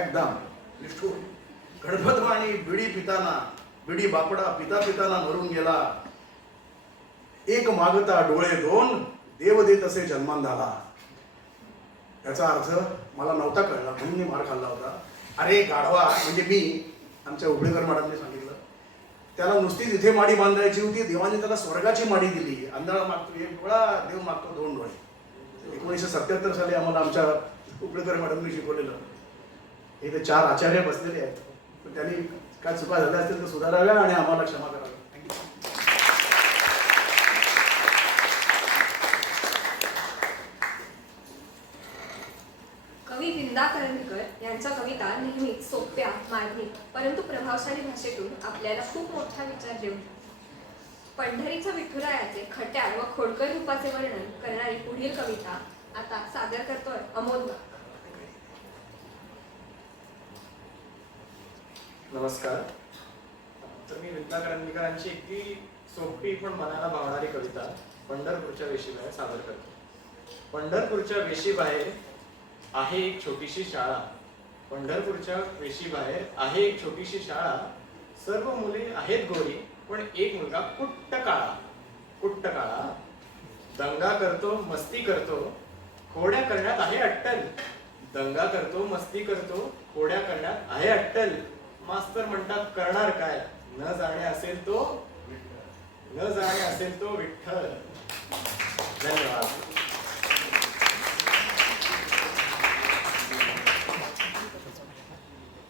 एकदम निष्ठूर. गणपत वाणी बिडी पिताना बिडी बापडा पिता पिताना मरून गेला. एक मागता डोळे दोन देव दे तसे जन्मान झाला. याचा अर्थ मला नव्हता कळला म्हणून मी मार खाल्ला होता. अरे गाढवा म्हणजे मी, आमच्या उबळेकर मॅडमने सांगितलं, त्याला नुसतीच इथे माडी बांधायची होती, देवाने त्याला स्वर्गाची माडी दिली. अंधाळा मागतो एक डोळा, देव मागतो दोन डोळे. 1977 साली आम्हाला आमच्या उबळेकर मॅडमने शिकवलेलं. इथे 4 आचार्य बसलेले आहेत, पण त्यांनी काय चुका झाल्या असतील तर सुधाराव्या आणि आम्हाला क्षमा करावी. कवी विंदा करंदीकर यांच्या कविता नेहमीच सोप्या, मार्मिक परंतु प्रभावशाली भाषेतून आपल्याला खूप मोठा विचार देऊन पंढरीच्या विठुरायाचे खट्याळ व खोडकर रूपाचे वर्णन करणारी पुढील कविता आता सादर करतोय अमोल. नमस्कार. तर मी विंदा करंदीकरांची इतकी सोपी पण मनाला भावणारी कविता पंढरपूरच्या वेशीबाहेर सादर करतो. पंढरपूरच्या वेशीबाहेर आहे एक छोटीशी शाळा. पंढरपूरच्या वेशीबाहेर आहे एक छोटीशी शाळा. सर्व मुले आहेत गोरी, पण एक मुलगा कुट्ट काळा. कुट्ट काळा दंगा करतो, मस्ती करतो, खोड्या करण्यात आहे अट्टल. दंगा करतो, मस्ती करतो, खोड्या करण्यात आहे अट्टल. मास्तर म्हणतात करणार काय, न जाणे असेल तो विठ्ठल. धन्यवाद.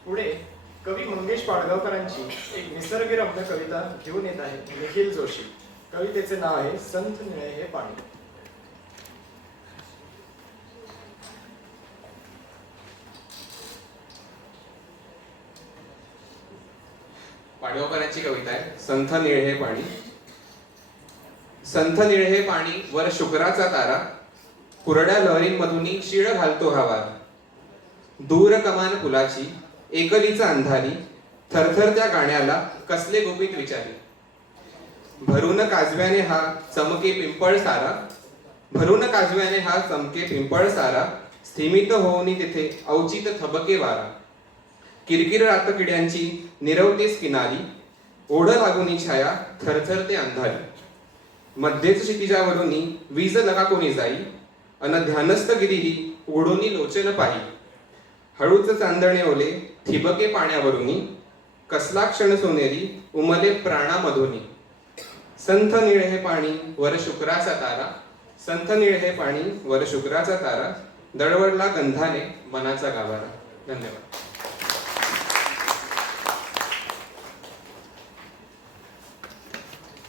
पुढे कवी मंगेश पाडगावकरांची एक निसर्गरम्य कविता घेऊन येत आहे निखिल जोशी. कवितेचे नाव आहे संथ निळे हे पाणी. पाडगावकरांची कविता आहे संथ निळे हे पाणी. संथ निळे हे पाणी वर शुक्राचा तारा, कुरड्या लहरींमधून शिळ घालतो हा वारा. दूर कमान पुलाची एकलीचा अंधारी, थरथर त्या गाण्याला कसले गोपित विचारी. भरून काजव्याने हा चमके पिंपळ सारा, भरून काजव्याने हा चमके पिंपळ सारा. स्थिमित होऊनी तिथे औचित थबके वारा. किरकिर रातकिड्यांची निरवतेस किनारी, ओढ लागुनी छाया थरथरते अंधारी. मध्येच क्षितिजावरुनी वीज लगा कोणी जाई, अन ध्यानस्थ गिरीही उघडूनी लोचन पाही. हळूच चांदणे ओले थिबके पाण्यावरुनी, कसला क्षण सोनेरी उमले प्राणामधुनी. संथ निळे हे पाणी वर शुक्राचा तारा, संथ निळे हे पाणी वर शुक्राचा तारा. दळवळला गंधाने मनाचा गाभारा. धन्यवाद.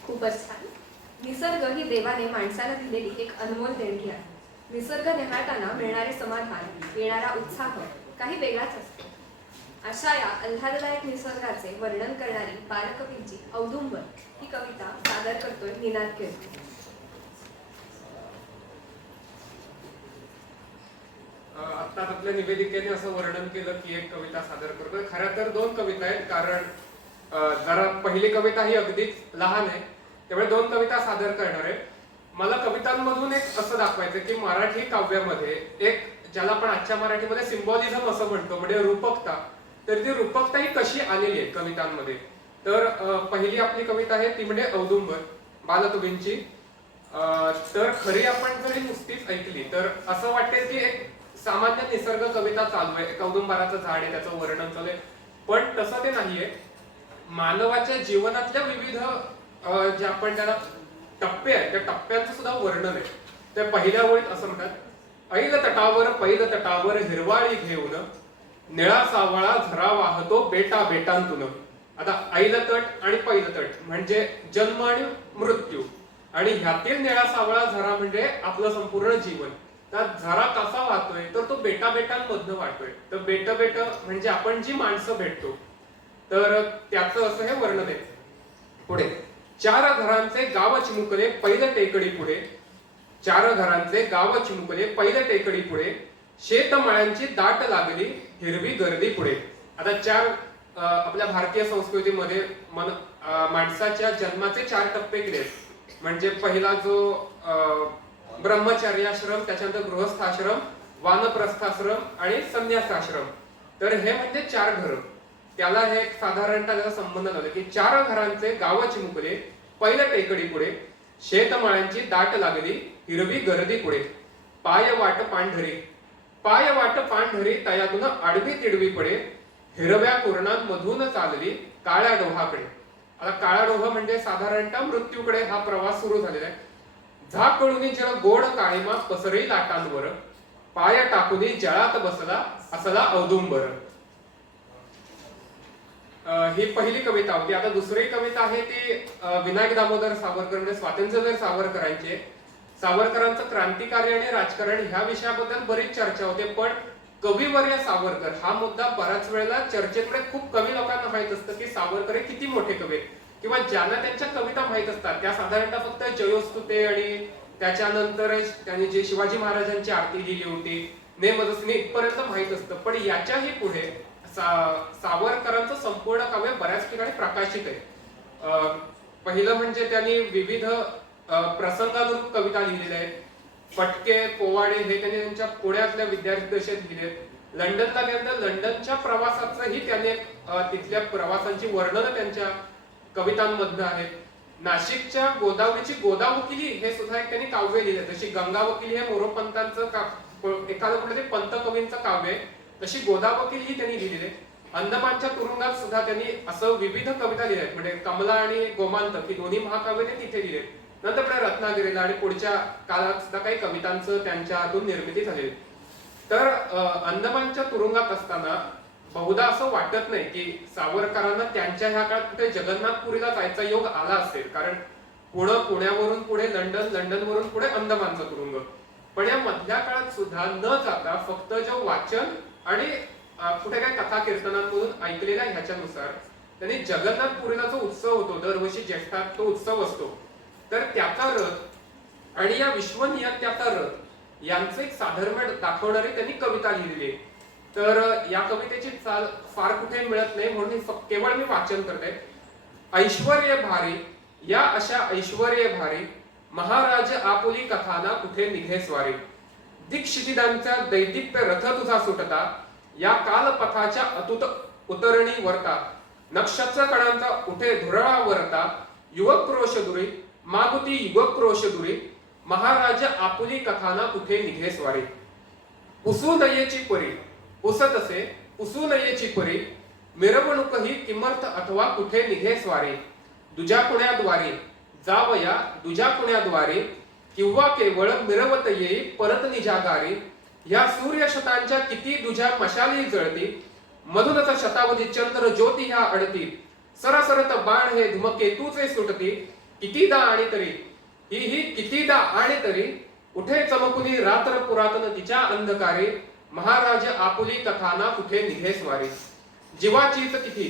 खूपच छान. निसर्ग ही देवाने माणसाला दिलेली एक अनमोल देणगी आहे. निसर्ग निहाळताना मिळणारे समाधान, येणारा उत्साह काही वेगळाच असतो. अशा या आल्हाददायक निसर्गाचे वर्णन करणारी बालकवींची औदुंबर ही कविता सादर करतोय निनाद केळकर. आता आपल्या निवेदिकेने असं वर्णन केलं की एक कविता सादर करतोय. खरं तर 2 कविता आहेत, कारण जरा पहिली कविता ही अगदीच लहान आहे, त्यामुळे 2 कविता सादर करणार आहे. मला कवितांमधून एक असं दाखवायचं की मराठी काव्यामध्ये एक, ज्याला आपण आजच्या मराठीमध्ये सिम्बॉलिझम असं म्हणतो, म्हणजे रूपकता, तर ती रूपकता ही कशी आलेली आहे कवितांमध्ये. तर पहिली आपली कविता आहे ती म्हणजे औदुंबर बालकवींची. तर खरी आपण जर ही नुसतीच ऐकली तर असं वाटेल की एक सामान्य निसर्ग कविता चालू आहे, एक औदुंबराचं झाड आहे, त्याचं वर्णन चालू आहे, पण तसं ते नाहीये. मानवाच्या जीवनातल्या विविध जे आपण त्याला टप्पे आहेत त्या टप्प्यांचं सुद्धा वर्णन आहे. त्या पहिल्या ओळीत असं म्हणतात, ऐल तटावर पैल तटावर हिरवाळी घेऊन निळा सावळा झरा वाहतो बेटा बेटांतून. आता ऐल तट आणि पैल तट म्हणजे जन्म आणि मृत्यू, आणि ह्यातील निळा सावळा झरा म्हणजे आपलं संपूर्ण जीवन. त्यात झरा कसा वाहतोय तर तो बेटा बेटांमधनं वाहतोय. तर बेट बेट म्हणजे आपण जी माणसं भेटतो, तर त्याचं असं हे वर्णन आहे. पुढे, चार घरांचे गाव चिमुकले पहिलं टेकडी पुढे, चार घरांचे गाव चिमुकले पहिलं टेकडी पुढे, शेतमाळ्यांची दाट लागली हिरवी गर्दी पुढे. आता चार आपल्या भारतीय संस्कृतीमध्ये माणसाच्या जन्माचे 4 टप्पे केले. म्हणजे पहिला जो ब्रह्मचर्याश्रम, त्याच्यानंतर गृहस्थाश्रम, वानप्रस्थाश्रम आणि संन्यासाश्रम. तर हे म्हणजे 4 घर. त्याला हे साधारणतः त्याचा संबंध लावला की 4 घरांचे गाव चिमुकले पहिलं टेकडी पुढे, शेतमाळ्यांची दाट लागली हिरवी गर्दी पुढे, पाय वाट पांढरी, पाय वाट पांढरी तयातून आडवी तिडवी पडे, हिरव्या कुरणांमधून चालली काळ्या डोहाकडे. आता काळा डोह म्हणजे साधारणतः मृत्यूकडे हा प्रवास सुरू झालेला आहे. झाकळूनी जळ गोड काळीमा पसरई लाटांवर, पाय टाकुनी जळात बसला असला औदुंबर. ही पहिली कविता होती. आता दुसरी कविता आहे ती विनायक दामोदर सावरकर म्हणजे स्वातंत्र्यवीर सावरकरांची. सावरकरांचं क्रांतिकार्य आणि राजकारण ह्या विषयाबद्दल बरीच चर्चा होते, पण कविवर्य सावरकर हा मुद्दा बऱ्याच वेळेला चर्चेकडे खूप कमी लोकांना माहित असतं की सावरकर हे किती मोठे कवी, किंवा ज्यांना त्यांच्या कविता माहित असतात त्या साधारणतः फक्त जयोस्तुते आणि त्याच्यानंतर त्यांनी जे शिवाजी महाराजांची आरती लिहिली होती नेमजसनी इथपर्यंत माहित असतं. पण याच्याही पुढे सावरकरांचं संपूर्ण काव्य बऱ्याच ठिकाणी प्रकाशित आहे. पहिलं म्हणजे त्यांनी विविध प्रसंगानुरूप कविता लिहिलेल्या आहेत. फटके पोवाडे हे त्यांनी त्यांच्या पुण्यातल्या विद्यार्थी दशेत लिहिले. लंडनला गेल्यानंतर लंडनच्या प्रवासाचंही त्यांनी तिथल्या प्रवासांची वर्णन त्यांच्या कवितांमधनं आहेत. नाशिकच्या गोदावरीची गोदावकिली हे सुद्धा एक त्यांनी काव्य लिहिले. जशी गंगावकिली हे मोरोपंतांचं एखादं कुठलं तरी पंत कवींचं काव्य आहे, तशी गोदावकिली ही त्यांनी लिहिलेली आहे. अंदमानच्या तुरुंगात सुद्धा त्यांनी असं विविध कविता लिहिल्या आहेत. म्हणजे कमला आणि गोमांतक ही दोन्ही महाकाव्य ते तिथे लिहिले. नंतर पुढे रत्नागिरीला आणि पुढच्या काळात सुद्धा काही कवितांचं त्यांच्या हातून निर्मिती झालेली. तर अंदमानच्या तुरुंगात असताना बहुधा असं वाटत नाही की सावरकरांना त्यांच्या ह्या काळात कुठे जगन्नाथपुरीला जायचा योग आला असेल, कारण पुण्यावरून पुढे लंडन, लंडनवरून पुढे अंदमानचा तुरुंग. पण या मधल्या काळात सुद्धा न जाता फक्त जो वाचन आणि कुठे काही कथा कीर्तनांमधून ऐकलेल्या ह्याच्यानुसार त्यांनी जगन्नाथपुरीला जो उत्सव होतो दरवर्षी ज्येष्ठात, तो उत्सव असतो, तर त्याचा रथ आणि या विश्वनियत्याचा रथ यांचं एक साधर्म्य दाखवणारी त्यांनी कविता लिहिलेली आहे. तर या कवितेची चाल फार कुठे मिळत नाही म्हणून केवळ मी वाचन करते. ऐश्वर्य भारी, या अशा ऐश्वर्य भारी, महाराज आपुली कथाना कुठे निघे स्वारी, दिक्षितिदांचा दैदिप्य रथ तुझा सुटता, या कालपथाच्या अतुट उतरणी वरता, नक्षत्र कणांचा उठे धुरळा वरता, युवक क्रोश दुरी मागुती युवक क्रोश दुरी, महाराज आपुली कथाना कुठे निघे स्वारी. पुसू नयेची परी, पुसत असे पुसू नयेची परी, मिरवणूक ही किमर्थ अथवा कुठे निघे स्वारी, दुजा पुण्याद्वारे जावया दुजा पुण्याद्वारे, किंवा केवळ मिरवत येई परत निजागारी, या सूर्यशतांच्या किती दुजा मशाली जळती, मधुनच शतावधी चंद्र ज्योती ह्या अडती, सरसरत बाण हे धुमकेतूचे सुटती, कितीदा आणि तरी ही कितीदा आणि तरी, उठे चमकुनी रात्र पुरातन तिच्या अंधकारे, महाराज आपुली कथाना कुठे निघे स्वारी. जीवाचीच किती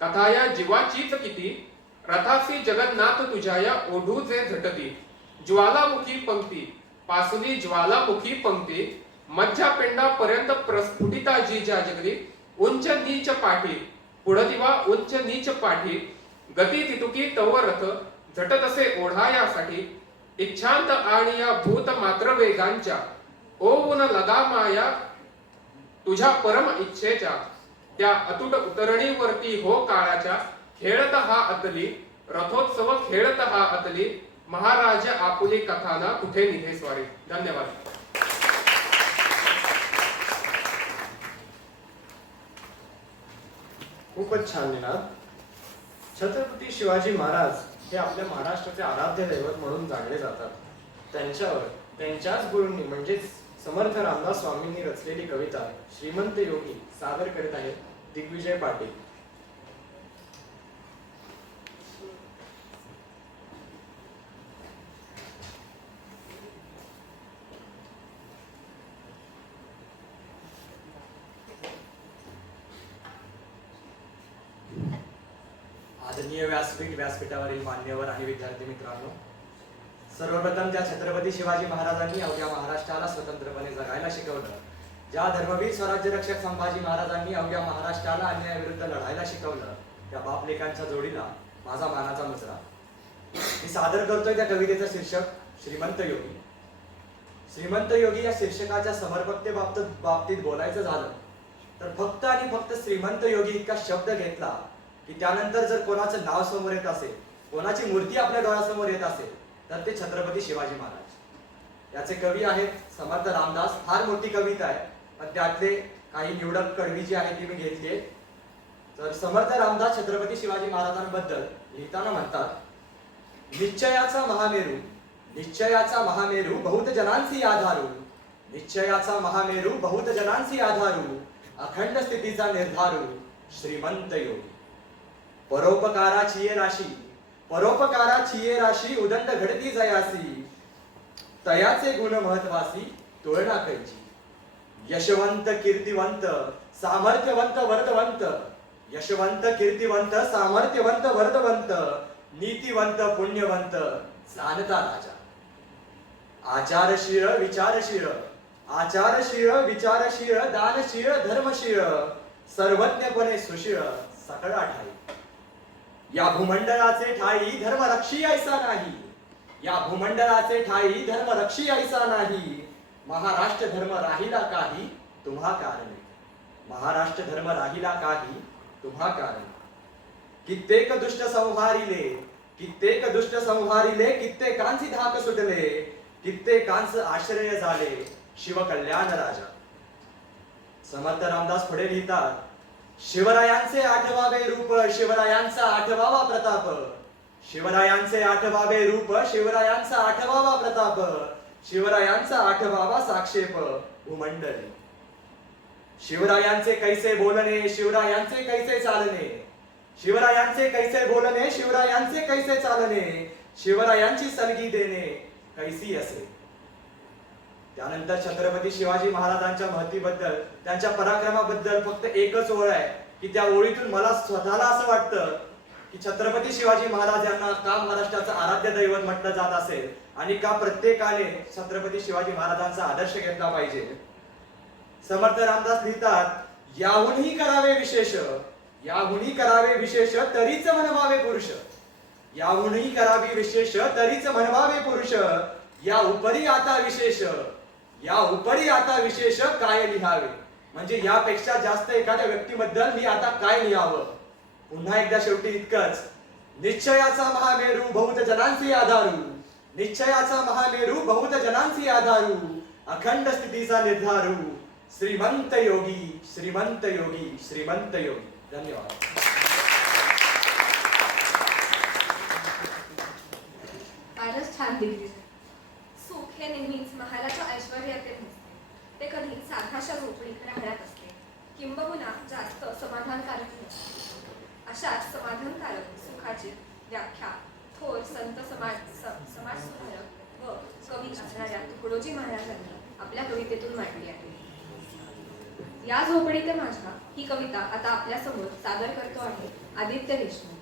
कथा या जीवाचीच किती, रथासी जगन्नाथ तुझ्या या ओढू जे झटती, ज्वालामुखी पंक्ती पासुनी ज्वालामुखी पंक्ती, मज्जा पेंडापर्यंत प्रस्फुटिता जी ज्या जगली, उंच नीच पाठी पुढतिवा उंच नीच पाठी, गती तितुकी तव रथ झटत असे ओढायासाठी, इच्छांत आणि या भूत मात्र वेगांच्या, ओवून लगामाया तुझ्या परम इच्छेच्या, त्या अतुट उतरणीवरती हो काळाच्या, खेळत हा अतली रथोत्सव खेळत हा अतली, महाराज आपुली कथाना कुठे निघे स्वारी. धन्यवाद. खूपच छान निनाद. छत्रपती शिवाजी महाराज हे आपल्या महाराष्ट्राचे आराध्य दैवत म्हणून जाणले जातात. त्यांच्यावर त्यांच्याच गुरूंनी म्हणजेच समर्थ रामदास स्वामींनी रचलेली कविता श्रीमंत योगी सादर करीत आहेत दिग्विजय पाटील. आदरणीय व्यासपीठावरील मान्यवर आणि विद्यार्थी मित्रांनो, सर्वप्रथम ज्या छत्रपती शिवाजी महाराजांनी अवघ्या महाराष्ट्राला स्वतंत्रपणे जगायला शिकवलं, ज्या धर्मवीर स्वराज्य रक्षक संभाजी महाराजांनी अवघ्या महाराष्ट्राला अन्यायाविरुद्ध लढायला शिकवलं, त्या बापलेकांच्या जोडीला माझा मानाचा मुजरा. मी सादर करतोय त्या कवितेचं शीर्षक श्रीमंत योगी. श्रीमंत योगी या शीर्षकाच्या समर्पकते बाबतीत बोलायचं झालं तर फक्त आणि फक्त श्रीमंत योगी इतका शब्द घेतला की त्यानंतर जर कोणाचं नाव समोर येत असेल, कोणाची मूर्ती आपल्या डोळ्यासमोर येत असेल तर ते छत्रपती शिवाजी महाराज. याचे कवी आहेत समर्थ रामदास. फार मोठी कविता आहे, पण त्यातले काही निवडक कडवी जी आहे ती मी घेतली. तर समर्थ रामदास छत्रपती शिवाजी महाराजांबद्दल लिहिताना म्हणतात, निश्चयाचा महामेरू, निश्चयाचा महामेरू बहुत जनांसी आधारू, निश्चयाचा महामेरू बहुत जनांसी आधारू, अखंड स्थितीचा निर्धारू श्रीमंत योगी. परोपकाराची ये राशी, परोपकाराची ये राशी उदंड घडती जयासी, तयाचे गुण महत्वासी तुलना कैची. यशवंत कीर्तिवंत सामर्थ्यवंत वर्धवंत, यशवंत कीर्तिवंत सामर्थ्यवंत वर्धवंत, नीतिवंत पुण्यवंत जाणता राजा. आचारशीळ विचारशीळ, आचारशीळ विचारशीळ, दानशीळ धर्मशीळ, सर्वज्ञपणे सुशीळ सकळा ठाई. या भूमंडळाचे ठाई धर्मरक्षी ऐसा नाही, या भूमंडळाचे ठाई धर्मरक्षी ऐसा नाही. महाराष्ट्र धर्म राहिला काही तुम्हा कारणे, महाराष्ट्र धर्म राहिला काही तुम्हा कारणे. कित्येक दुष्ट संहारिले, कित्येक दुष्ट संहारिले, कित्येकांची धाक सुटले, कित्येकांच आश्रय झाले शिवकल्याण राजा. समर्थ रामदास पुढे लिहितात, शिवरायांचे आठवावे रूप, शिवरायांचा आठवावा प्रताप, शिवरायांचे आठवावे रूप, शिवरायांचा आठवावा प्रताप, शिवरायांचा आठवावा साक्षेप भूमंडळी. शिवरायांचे कैसे बोलणे, शिवरायांचे कैसे चालणे, शिवरायांचे कैसे बोलणे, शिवरायांचे कैसे चालणे, शिवरायांची सलगी देणे कैसी असे. त्यानंतर छत्रपती शिवाजी महाराजांच्या महतीबद्दल, त्यांच्या पराक्रमाबद्दल फक्त एकच ओळ आहे की त्या ओळीतून मला स्वतःला असं वाटतं की छत्रपती शिवाजी महाराज यांना का महाराष्ट्राचं आराध्य दैवत म्हटलं जात असेल आणि का प्रत्येकाने छत्रपती शिवाजी महाराजांचा आदर्श घेतला पाहिजे. समर्थ रामदास लिहितात, याहूनही करावे विशेष, याहूनही करावे विशेष तरीच म्हणवावे पुरुष, याहूनही करावी विशेष तरीच म्हणवावे पुरुष. या उपरी आता विशेष, या उपरी आता विशेष काय लिहावे. म्हणजे यापेक्षा जास्त एखाद्या व्यक्तीबद्दल मी आता काय लिहावं. पुन्हा एकदा शेवटी इतकंच, निश्चयाचा महामेरू बहुत जनांसी आधारू, निश्चयाचा महामेरू बहुत जनांसी आधारू, अखंड स्थितीचा निर्धारू श्रीमंत योगी, श्रीमंत योगी, श्रीमंत योगी. धन्यवाद. फारच छान दिली. सुख हे नेहमीच महालाच्या ऐश्वर्यातील नसते, ते कधी साधाशा झोपडीत राहण्यात असते, किंबहुना जास्त समाधानकारक नसते. अशाच समाधानकारक सुखाची व्याख्या थोर संत समाजसुधारक व कवी असणाऱ्या तुकडोजी महाराजांनी आपल्या कवितेतून मांडली आहे. या झोपडीत माझ्या ही कविता आता आपल्या समोर सादर करतो आहे आदित्य देशमुख.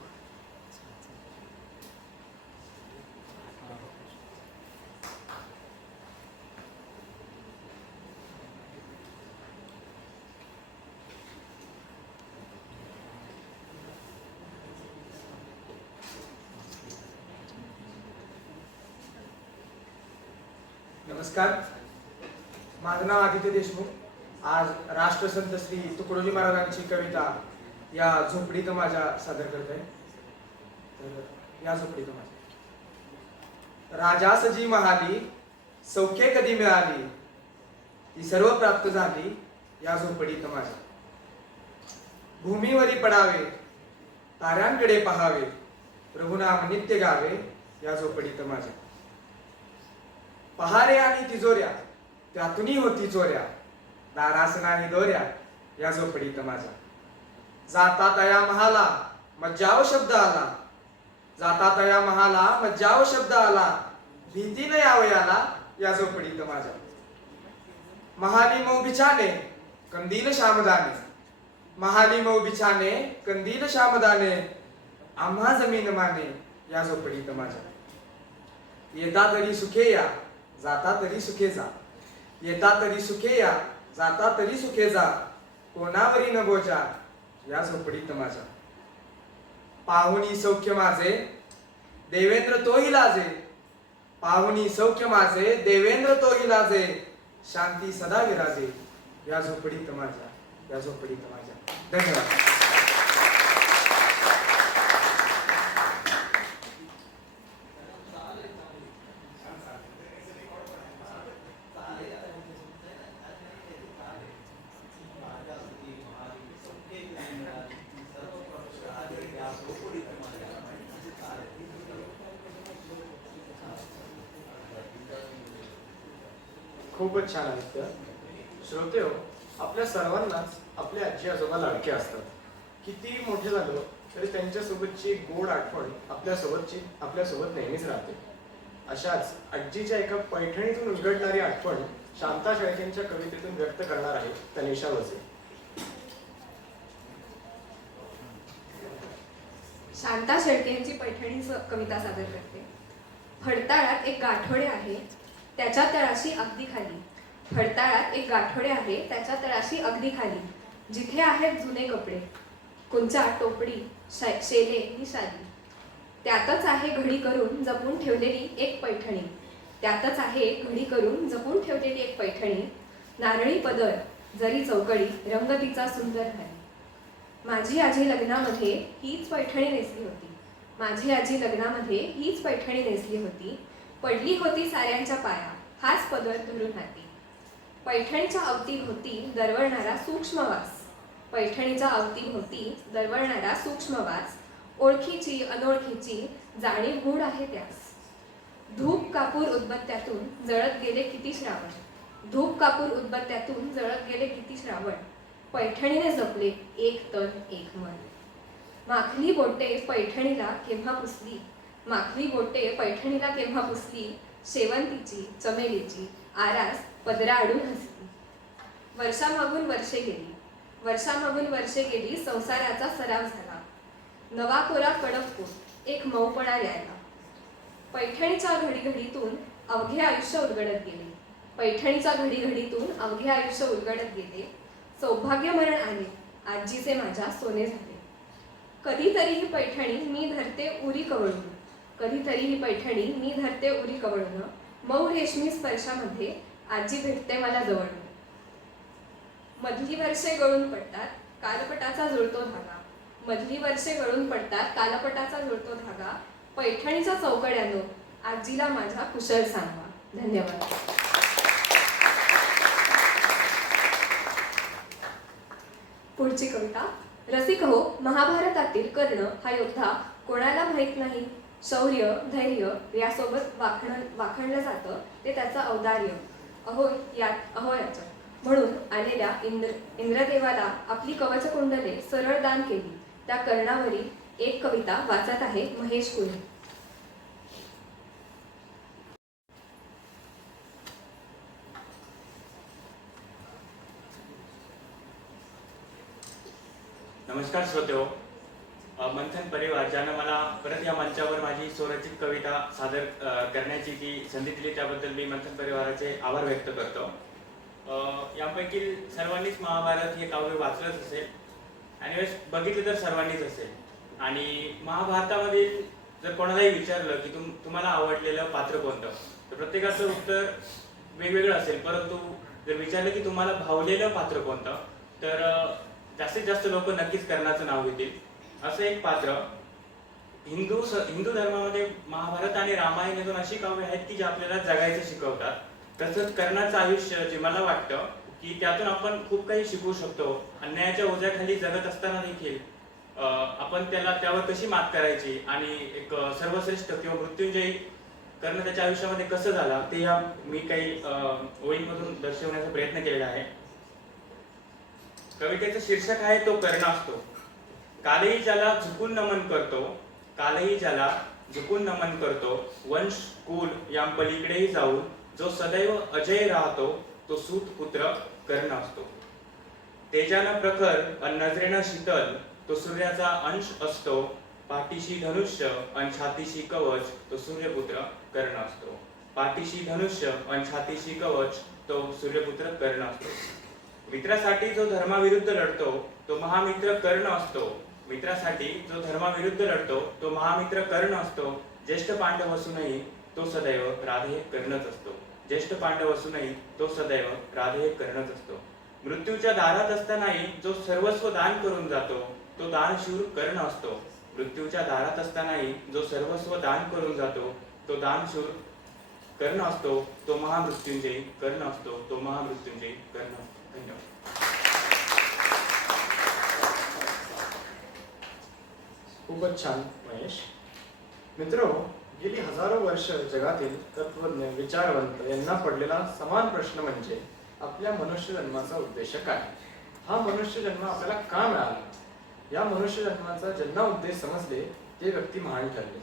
नमस्कार, माझं नाव आदित्य देशमुख. आज राष्ट्रसंत श्री तुकडोजी महाराजांची कविता या झोपडीत माझ्या सादर करत आहे. तर या झोपडीत माझ्या, राजास जी महाली सौख्ये कधी मिळाली, ती सर्व प्राप्त झाली या झोपडीत माझ्या. भूमीवरी पडावे ताऱ्यांकडे पहावे, प्रभुनाम नित्य गावे या झोपडीत माझ्या. पहारे आणि तिजोऱ्या त्यातूनही होती चोऱ्या, दारास नाही दोऱ्या या झोपडीत माझ्या. जाता तया महाला मज्जाव शब्द आला, जाता तया महाला मज्जाव शब्द आला, भीतीने यावयाला या झोपडीत माझ्या. महाली मऊ बिछाने कंदील श्यामदाने, महाली मऊ बिछाने कंदील श्यामदाने, आम्हा जमीन माने या झोपडीत माझ्या. येता तरी सुखे या जाता तरी सुखे जा, येता तरी सुखे या जाता तरी सुखे जा, कोणावरी न बोजा या झोपडीत माझ्या. पाहुणी सौख्य माझे देवेंद्र तोही लाजे, पाहुणी सौख्य माझे देवेंद्र तोही लाजे, शांती सदा विराजे या झोपडीत माझ्या, या झोपडीत माझ्या. धन्यवाद. खूपच छान आदित्य. श्रोते हो, आपल्या सर्वांनाच आपले आजी आजोबा लाडके असतात. किती मोठे झालो तरी त्यांच्यासोबतची एक गोड आठवण आपल्यासोबत नेहमीच राहते. अशाच आजीच्या एका पैठणीतून उलगडणारी आठवण शांता शेळकेंच्या कवितेतून व्यक्त करणार आहे तनिषा वसे. शांता शेळकेंची पैठणी कविता सादर करते. फडताळात एक गाठोडे आहे त्याच्या तळाशी अगदी खाली, फडताळात एक गाठोडे आहे त्याच्या तळाशी अगदी खाली, जिथे आहेत जुने कपडे कुंचा टोपडी शेले नि शाली, त्यातच आहे घडी करून जपून ठेवलेली एक पैठणी, त्यातच आहे घडी करून जपून ठेवलेली एक पैठणी, नारळी पदर जरी चौकडी रंग तिचा सुंदर आहे. माझी आजी लग्नामध्ये हीच पैठणी नेसली होती, माझी आजी लग्नामध्ये हीच पैठणी नेसली होती, पडली होती साऱ्यांच्या पाया हाच पदर धरून हाती. पैठणीच्या अवतीभोवती दरवळणारा सूक्ष्मवास, पैठणीच्या अवतीभोवती दरवळणारा सूक्ष्मवास, ओळखीची अनोळखीची जाणीव गूढ आहे त्यास. धूप कापूर उदबत्त्यातून जळत गेले किती श्रावण, धूप कापूर उदबत्त्यातून जळत गेले किती श्रावण, पैठणीने जपले एक तन एक मन. माखली बोटे पैठणीला केव्हा पुसली, माखली बोटे पैठणीला केव्हा पुसली, शेवंतीची चमेलीची आरास पदराआडून हसली. वर्षामागून वर्षे गेली, वर्षामागून वर्षे गेली, संसाराचा सराव झाला, नवा कोरा कडक पोट एक मऊपणा यायला. पैठणीच्या घडीघडीतून अवघे आयुष्य उलगडत गेले, पैठणीच्या घडीघडीतून अवघे आयुष्य उलगडत गेले, सौभाग्य मरण आले आजीचे माझ्या सोने झाले. कधीतरी ही पैठणी मी धरते उरी कवळून, कधीतरी ही पैठणी मी धरते उरी कवळून, मऊ रेशमी स्पर्शामध्ये आजी भेटते मला जवळून. मधली वर्षे गळून पडतात कालपटाचा जुळतो धागा, मधली वर्षे गळून पडतात कालपटाचा जुळतो धागा, पैठणीच्या चौकड्यानो आजीला माझ्या कुशल सांगा. धन्यवाद. पुढची कविता. रसिक हो, महाभारतातील कर्ण हा योद्धा कोणाला माहीत नाही. शौर्य धैर्य यासोबत वाखणलं जातं ते त्याचं औदार्य. अहोयाचं म्हणून आलेल्या इंद्रदेवाला आपली कवचकुंडले सरळ दान केली त्या कर्णावरील एक कविता वाचत आहे महेश कुरे. नमस्कार श्रोतेहो. मंथन परिवार ज्यानं मला परत या मंचावर माझी स्वरचित कविता सादर करण्याची जी संधी दिली त्याबद्दल मी मंथन परिवाराचे आभार व्यक्त करतो. यापैकी सर्वांनीच महाभारत हे काव्य वाचलंच असेल आणि बघितलं तर सर्वांनीच असेल. आणि महाभारतामधील जर कोणालाही विचारलं की तुम्हाला आवडलेलं पात्र कोणतं तर प्रत्येकाचं उत्तर वेगवेगळं असेल, परंतु जर विचारलं की तुम्हाला भावलेलं पात्र कोणतं तर जास्तीत जास्त लोक नक्कीच कर्णाचं नाव घेतील. असं एक पात्र हिंदू धर्मामध्ये महाभारत आणि रामायणातून अशी काव्य आहेत की जे आपल्याला जगायचं शिकवतात. तसंच कर्णाचं आयुष्य जे मला वाटतं की त्यातून आपण खूप काही शिकू शकतो. अन्यायाच्या ओझ्याखाली जगत असताना देखील आपण त्यावर कशी मात करायची आणि एक सर्वश्रेष्ठ किंवा मृत्युंजयी करणं त्याच्या आयुष्यामध्ये कसं झाला ते मी काही ओळींमधून दर्शवण्याचा प्रयत्न केलेला आहे. कवितेचं शीर्षक आहे तो कर्ण असतो. कालही ज्याला झुकून नमन करतो, कालही ज्याला झुकून नमन करतो, वंश कुल यांपलीकडेही जाऊन जो सदैव अजय राहतो तो सूत पुत्र कर्ण असतो. तेजानं प्रखर अन नजरेनं शीतल तो सूर्याचा अंश असतो. पाठीशी धनुष्य अन छातीशी कवच तो सूर्यपुत्र कर्ण असतो. पाठीशी धनुष्य अन छातीशी कवच तो सूर्यपुत्र कर्ण असतो. मित्रासाठी जो धर्माविरुद्ध लढतो तो महामित्र कर्ण असतो. मित्रासाठी जो धर्माविरुद्ध लढतो तो महामित्र कर्ण असतो. ज्येष्ठ पांडव असूनही तो सदैव राधेय कर्णच असतो. ज्येष्ठ पांडव असूनही तो सदैव राधेय कर्णच असतो. मृत्यूच्या दारात असतानाही जो सर्वस्व दान करून जातो तो दानशूर कर्ण असतो. मृत्यूच्या दारात असतानाही जो सर्वस्व दान करून जातो तो दानशूर कर्ण असतो. तो महामृत्युंजयी कर्ण असतो. तो महामृत्युंजयी कर्ण असतो. धन्यवाद. खूपच छान महेश. मित्रो, गेली हजारो वर्ष जगातील तत्वज्ञ विचारवंत यांना पडलेला समान प्रश्न म्हणजे आपल्या मनुष्य जन्माचा उद्देश काय. हा मनुष्य जन्म आपल्याला का मिळाला. या मनुष्य जन्माचा ज्यांना उद्देश समजले ते व्यक्ती महान ठरले.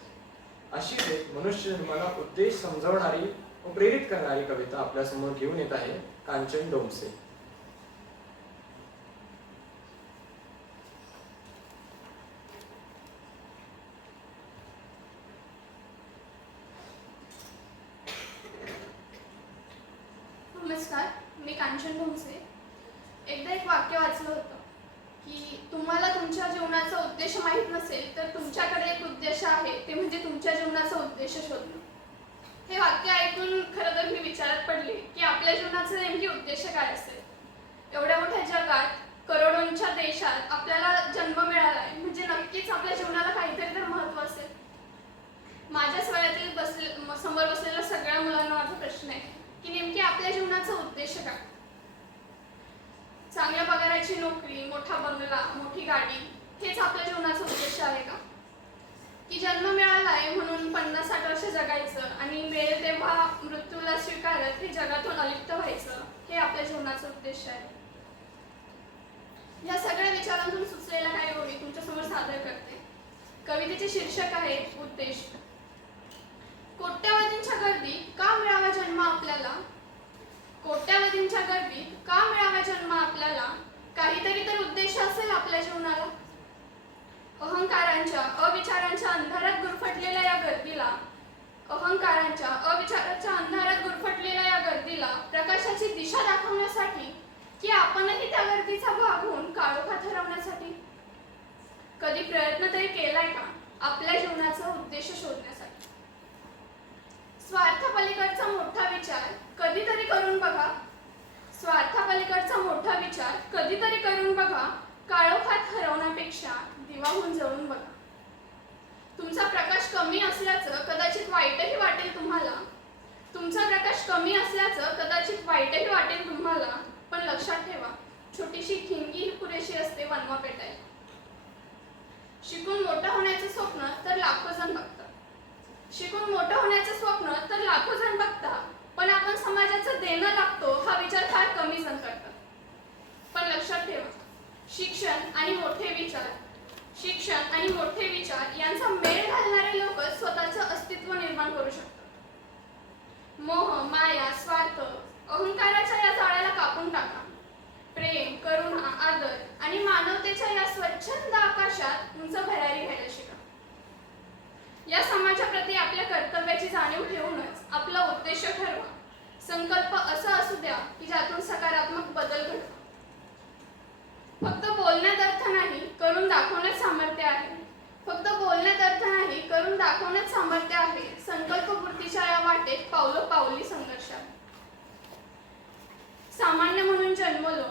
अशीच एक मनुष्य जन्माला उद्देश समजवणारी व प्रेरित करणारी कविता आपल्यासमोर घेऊन येत आहे कांचन डोमसे. नमस्कार, मी कांचन भोंसे. एकदा एक वाक्य वाचलं होतं की तुम्हाला तुमच्या जीवनाचा उद्देश माहीत नसेल तर तुमच्याकडे एक उद्देश आहे, ते म्हणजे तुमच्या जीवनाचा उद्देश शोधणं. हे वाक्य ऐकून खरं तर मी विचारात पडले की आपल्या जीवनाचा नेमकी उद्देश काय असेल. एवढ्या मोठ्या जगात करोडोंच्या देशात आपल्याला जन्म मिळाला आहे म्हणजे नक्कीच आपल्या जीवनाला काहीतरी तर महत्त्व असेल. माझ्या वयातील समोर बसलेल्या सगळ्या मुलांना माझा प्रश्न आहे की नेमकी आपल्या जीवनाचा उद्देश काय. चांगल्या पगाराची नोकरी, मोठा बंगला, मोठी गाडी हेच आपल्या जीवनाचा उद्देश आहे का. की जन्म मिळाला आहे म्हणून 50-60 वर्ष जगायचं आणि मिळेल तेव्हा मृत्यूला स्वीकारत हे जगातून अलिप्त व्हायचं, हे आपल्या जीवनाचा उद्देश आहे. या सगळ्या विचारांतून सुचलेल्या काही ओळी तुमच्यासमोर सादर करते. कवितेचे शीर्षक आहे उद्देश. कोट्यावधींच्या गर्दीत का मिळावा जन्म आपल्याला. कोट्यावधींच्या गर्दीत का मिळावा जन्म आपल्याला. काहीतरी तर उद्देश असेल आपल्या जीवनाला. अहंकारांच्या अविचारांच्या अंधारात गुरफटलेल्या या गर्दीला, अहंकारांच्या अविचाराच्या अंधारात गुरफटलेल्या या गर्दीला प्रकाशाची दिशा दाखवण्यासाठी की आपणही त्या गर्दीचा भाग होऊन काळोखात हरवण्यासाठी. कधी प्रयत्न तरी केलाय का आपल्या जीवनाचा उद्देश शोधण्यासाठी. स्वार्थापलीकडचा मोठा विचार कधीतरी करून बघा. स्वार्थापलीकडचा मोठा विचार कधीतरी करून बघा. काळोखात हरवण्यापेक्षा दिवा होऊन जळून बघा. तुमचा प्रकाश कमी असल्याचं कदाचित वाईटही वाटेल तुम्हाला. तुमचा प्रकाश कमी असल्याचं कदाचित वाईटही वाटेल तुम्हाला. पण लक्षात ठेवा, छोटीशी ठिणगी ही पुरेशी असते वनवा पेटायला. शिकून मोठं होण्याचं स्वप्न तर लाखो जण बघतात. शिकून मोठं होण्याचं स्वप्न तर लाखो जण बघतात, पण आपण समाजाचं देणं लागतो हा विचार फार कमी जण करतात. पण लक्षात ठेवा, शिक्षण आणि मोठे विचार यांचा मेळ घालणारे लोक स्वतःचं अस्तित्व निर्माण करू शकतात. मोह, माया, स्वार्थ, अहंकाराच्या या जाळ्याला कापून टाका. प्रेम, करुणा, आदर आणि मानवतेच्या या स्वच्छंद आकाशात उंच भरारी घ्यायला शिका. या समाजाप्रती आपल्या कर्तव्याची जाणीव ठेवूनच आपला उद्देश ठरवा. संकल्प असा असू द्या की ज्यातून सकारात्मक बदल घडवा. फक्त बोलण्यात अर्थ नाही, करून दाखवण्यात सामर्थ्य आहे. फक्त बोलण्यात अर्थ नाही, करून दाखवण्यात सामर्थ्य आहे. संकल्पपूर्तीच्या या वाटेत पावलोपावली संघर्ष आहे. सामान्य म्हणून जन्मलो,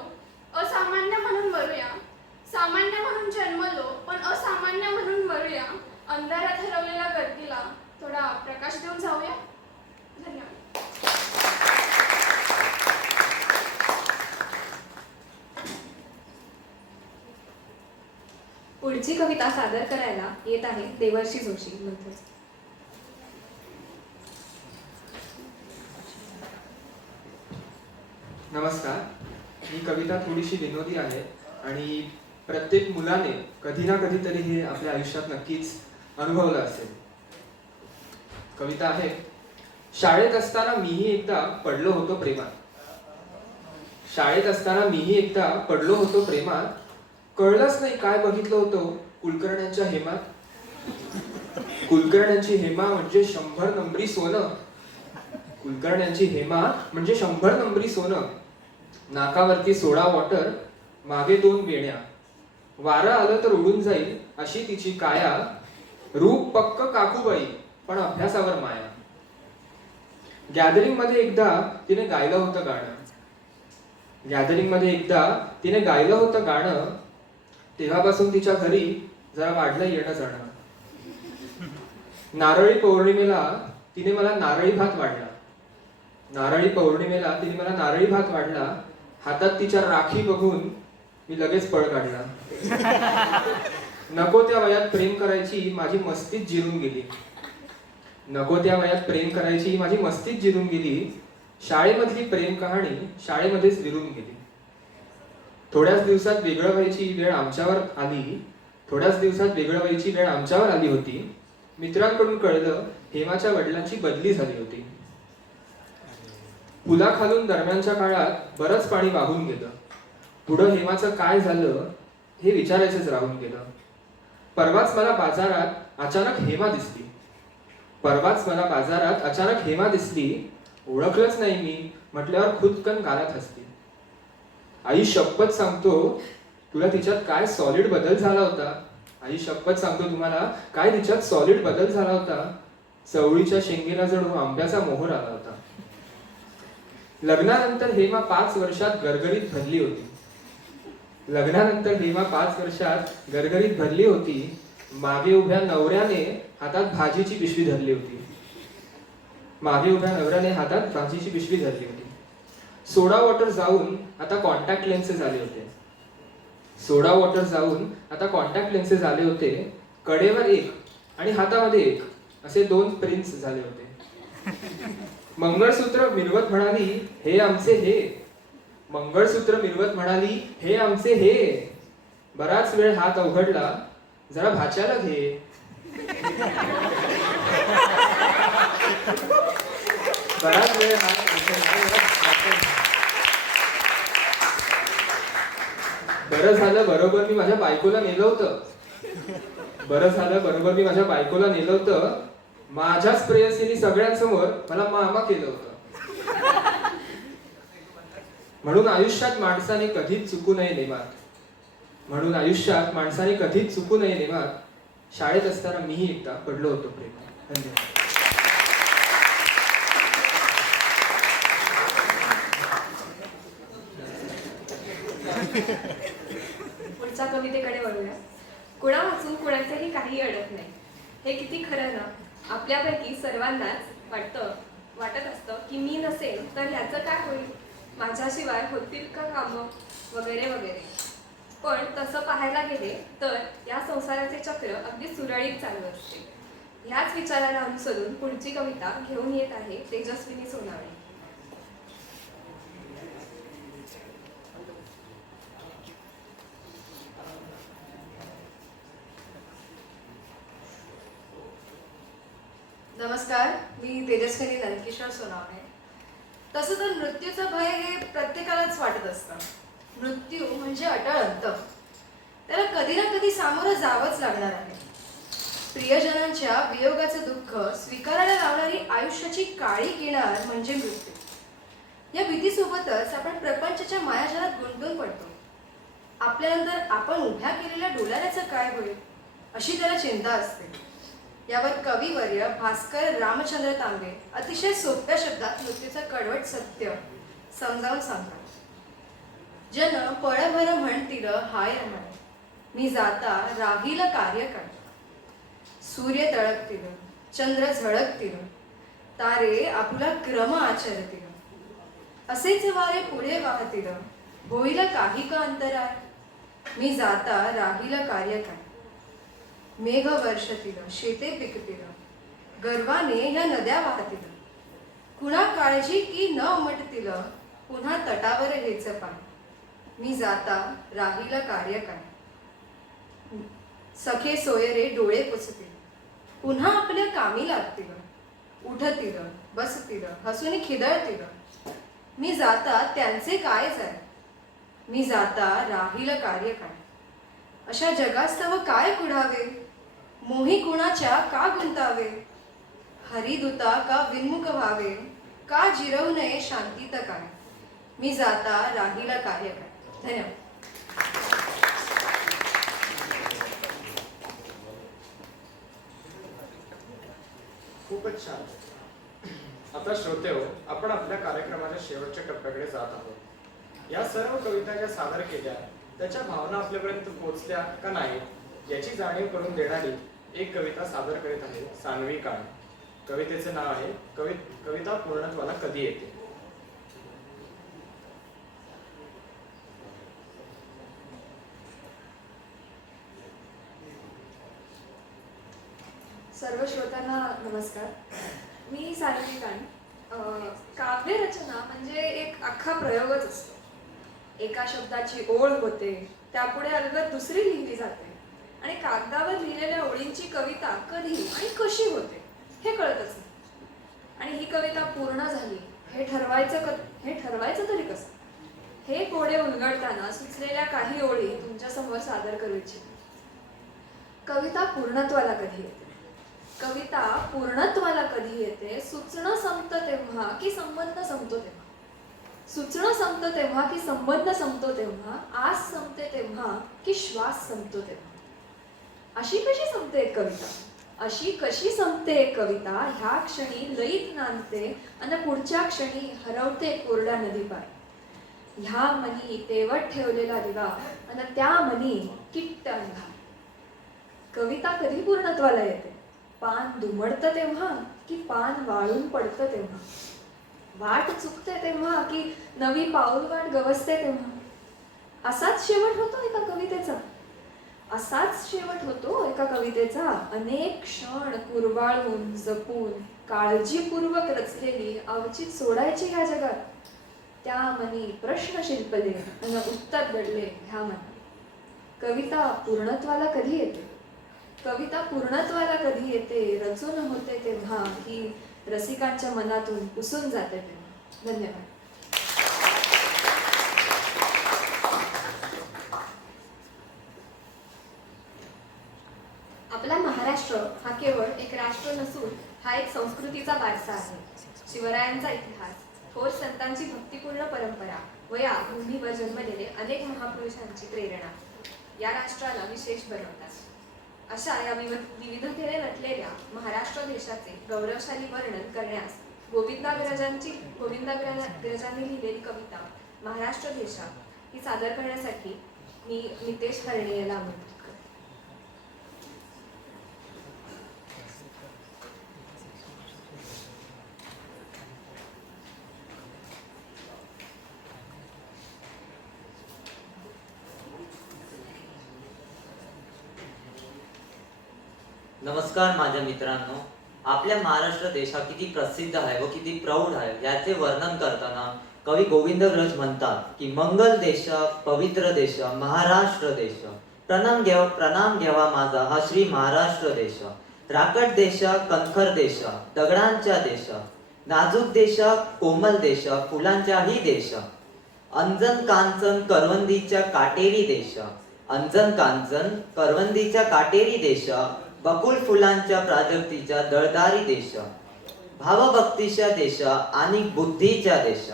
असामान्य म्हणून मरूया. सामान्य म्हणून जन्मलो पण असामान्य म्हणून मरूया. अंधारात हरवलेल्या गर्दीला थोडा प्रकाश देऊन जाऊया. धन्यवाद. पुढची कविता सादर करायला येत आहे देवर्षी जोशी मंथन. नमस्कार. ही कविता थोडीशी विनोदी आहे आणि प्रत्येक मुलाने कधी ना कधीतरी हे आपल्या आयुष्यात नक्कीच अनुभवलं असेल. कविता आहे, शाळेत असताना मीही एकदा पडलो होतो प्रेमात. शाळेत असताना मीही एकदा पडलो होतो प्रेमात. कळलंच नाही काय बघितलं होतं कुलकर्ण्यांच्या हेमात. कुलकर्ण्यांची हेमा म्हणजे 100 नंबरी सोनं. कुलकर्ण्यांची हेमा म्हणजे 100 नंबरी सोनं. नाकावरती सोडा वॉटर, मागे 2 वेण्या. वारं आलं तर उडून जाईल अशी तिची काया. रूप पक्क काकूबाई पण अभ्यासावर माया. गॅदरिंग मध्ये एकदा तिने गायलं होतं गाणं. गॅदरिंग मध्ये एकदा तिने गायलं होतं गाणं. तेव्हापासून तिच्या घरी जरा वाढलं येणं जाणं. नारळी पौर्णिमेला तिने मला नारळी भात वाढला. नारळी पौर्णिमेला तिने मला नारळी भात वाढला. हातात तिच्या राखी बघून मी लगेच पळ काढला. नको त्या वयात प्रेम करायची माझी मस्तीच जिरून गेली. नको त्या वयात प्रेम करायची माझी मस्तीच जिरून गेली. शाळेमधली प्रेम कहाणी शाळेमध्येच विरून गेली. थोड्याच दिवसात वेगळं व्हायची वेळ आमच्यावर आली. थोड्याच दिवसात वेगळं व्हायची वेळ आमच्यावर आली होती. मित्रांकडून कळलं हेमाच्या वडिलांची बदली झाली होती. पुलाखालून दरम्यानच्या काळात बरंच पाणी वाहून गेलं. पुढं हेमाचं काय झालं हे विचारायचंच राहून गेलं. परवाच मला बाजारात अचानक हेमा दिसली. परवाच मला बाजारात अचानक हेमा दिसली. ओळखलंच नाही मी म्हटल्यावर खुदकन गालात हसली. आई शपथ सांगतो तुला तिच्यात काय सॉलिड बदल झाला होता. आई शपथ सांगतो तुम्हाला काय तिच्यात सॉलिड बदल झाला होता. चवळीच्या शेंगेला जणू आंब्याचा मोहर आला होता. लग्नानंतर हेमा 5 वर्षात गरगरीत भरली होती. लग्नानंतर हेमा 5 वर्षात गरगरीत भरली होती. मागे उभ्या नवऱ्याने हातात भाजीची पिशवी धरली होती. मागे उभ्या नवऱ्याने हातात भाजीची पिशवी धरली होती. सोडा वॉटर जाऊन आता कॉन्टॅक्ट लेन्सेस आले होते. सोडा वॉटर जाऊन आता कॉन्टॅक्ट लेन्सेस आले होते. कडेवर एक आणि हातामध्ये एक असे 2 प्रिन्स झाले होते. मंगळसूत्र मिरवत म्हणाली हे आमचे हे. मंगळसूत्र मिरवत म्हणाली हे आमचे हे. बराच वेळ हात अवघडला जरा भाच्याला घे. बराच वेळ हात बरं झालं बरोबर मी माझ्या बायकोला नेलं होतं. बरं झालं बरोबर मी माझ्या बायकोला नेलं होतं. माझ्याच प्रेयसीने सगळ्यांसमोर मला मामा केलं होतं. म्हणून आयुष्यात माणसाने कधीच चुकू नये नेमात. म्हणून आयुष्यात माणसाने कधीच चुकू नये नेमात. शाळेत असताना मीही एकदा पडलो होतो प्रेमात. धन्यवाद. पुढच्या कवितेकडे वळूया. कुणा वाचून कुणाचेही काही अडत नाही. हे किती खरं ना. आपल्यापैकी सर्वांनाच वाटत असतं की मी नसेल तर ह्याचं काय होईल. माझ्याशिवाय होतील का कामं वगैरे वगैरे. पण तसं पाहायला गेले तर या संसाराचे चक्र अगदी सुरळीत चालू असते. ह्याच विचाराला अनुसरून पुढची कविता घेऊन येत आहे तेजस्विनी सोनावणे. नमस्कार, मी तेजस्विनी नंदकिशोर सोनावणे. तसं तर मृत्यूचं भय हे प्रत्येकालाच वाटत असतं. मृत्यू म्हणजे अटळ अंत. त्याला कधी ना कधी सामोरं जावंच लागणार आहे. प्रियजनांच्या वियोगाचं दुःख स्वीकारायला लावणारी आयुष्याची काळी किनार म्हणजे मृत्यू. या भीतीसोबतच आपण प्रपंचाच्या मायाजालात गुंतून पडतो. आपल्यानंतर आपण उभ्या केलेल्या डोलाऱ्याचं काय होईल अशी त्याला चिंता असते. यावर कविवर्य भास्कर रामचंद्र तांबे अतिशय सोप्या शब्दात मृत्यूचं कडवट सत्य समजावून सांगतात. जन पळभर म्हणतील हाय म्हणे, मी जाता राहील कार्य करता. सूर्य तळपतील, चंद्र झळकतील, तारे आपुला क्रम आचरतील. असेच वारे पुढे वाहतील, होईल काही का अंतराळ. मी जाता राहील कार्य काय. मेघ वर्षतील शेते पिकतील गर्वाने ह्या नद्या वाहतील कुणा काळजी की न उमटतील पुन्हा तटावर हेच पाय मी जाता राहील कार्य काय सखे सोयरे डोळे पुसतील पुन्हा आपल्या कामी लागतील उठतील बसतील हसून खिदळतील मी जाता त्यांचे काय जाय मी जाता राहील कार्य काय अशा जगास्तव काय कुढावे मोही कुणाच्या का गुंतावे हरिदूता का विन्मुख व्हावे का जिरवू नये शांतीत काय मी जाता राहील कार्य काय धन्यवाद. खूपच छान. आता श्रोतेहो, आपण आपल्या कार्यक्रमाच्या शेवटच्या टप्प्याकडे जात आहोत. या सर्व कविता ज्या सादर केल्या त्याच्या भावना आपल्यापर्यंत पोहोचल्या का नाही याची जाणीव करून देणारी एक कविता सादर करीत आहे सानवी काळे. कवितेचे नाव आहे कविता पूर्णत्वाला कधी येते. सर्व श्रोत्यांना नमस्कार. मी सानवी काळे. काव्य रचना म्हणजे एक अख्खा प्रयोगच असतो. एका शब्दाची ओळ होते, त्यापुढे अलगद दुसरी लिहिली जाते आणि कागदावर लिहिलेल्या ओळींची कविता कधी आणि कशी होते हे कळतच नाही. आणि ही कविता पूर्ण झाली हे ठरवायचं तरी कसं. हे कोडे उलगडताना सुचलेल्या काही ओळी तुमच्या समोर सादर करू इच्छिते. कविता पूर्णत्वाला कधी येते. कविता पूर्णत्वाला कधी येते. सुचणं संपतं तेव्हा की संबंध संपतो तेव्हा. सुचणं संपतं तेव्हा की संबंध संपतो तेव्हा. आस संपते तेव्हा की श्वास संपतो तेव्हा. अशी कशी संपते एक कविता. अशी कशी संपते एक कविता. ह्या क्षणी लईत नांदते आणि पुढच्या क्षणी हरवते कोरड्या नदीपार. ह्या मनी तेवट ठेवलेला दिवा आणि त्या मनी किट्ट अंधार. कविता कधी पूर्णत्वाला येते. पान दुमडतं तेव्हा की पान वाळून पडतं तेव्हा. वाट चुकते तेव्हा की नवी पाऊल वाट गवसते तेव्हा. असाच शेवट होतो एका कवितेचा. असाच शेवट होतो एका कवितेचा. अनेक क्षण कुरवाळून जपून काळजीपूर्वक रचलेली अवचित सोडायची ह्या जगात. त्या मनी प्रश्न शिल्पले आणि उत्तर दडले ह्या मनी. कविता पूर्णत्वाला कधी येते. कविता पूर्णत्वाला कधी येते. रचून होते तेव्हा की रसिकांच्या मनातून पुसून जाते तेव्हा. धन्यवाद. आपला महाराष्ट्र हा केवळ एक राष्ट्र नसून हा एक संस्कृतीचा वारसा आहे. शिवरायांचा इतिहास, थोर संतांची भक्तिपूर्ण परंपरा व या भूमीवर जन्मलेले अनेक महापुरुषांची प्रेरणा या राष्ट्राला विशेष बनवतात. अशा या विविधतेने नटलेल्या महाराष्ट्र देशाचे गौरवशाली वर्णन करण्यास गोविंदाग्रजांनी लिहिलेली कविता महाराष्ट्र देशा ही सादर करण्यासाठी मी नितेश हरणे याला आमंत्रित करते. नमस्कार माझ्या मित्रांनो. आपल्या महाराष्ट्र देश हा किती प्रसिद्ध आहे व किती प्रौढ आहे याचे वर्णन करताना कवी गोविंदग्रज म्हणतात की मंगल देश, पवित्र देश, महाराष्ट्र देश. प्रणाम घ्यावा माझा हा श्री महाराष्ट्र देश. राकट देश, कणखर देश, दगडांच्या देश, नाजूक देश, कोमल देश, फुलांच्याही देश. अंजन कांचन करवंदीच्या काटेरी देश. अंजन कांचन करवंदीच्या काटेरी देश. बकुळ फुलांच्या प्राजक्तीच्या दळदारी देश. भावभक्तीच्या देश आणि बुद्धीच्या देश.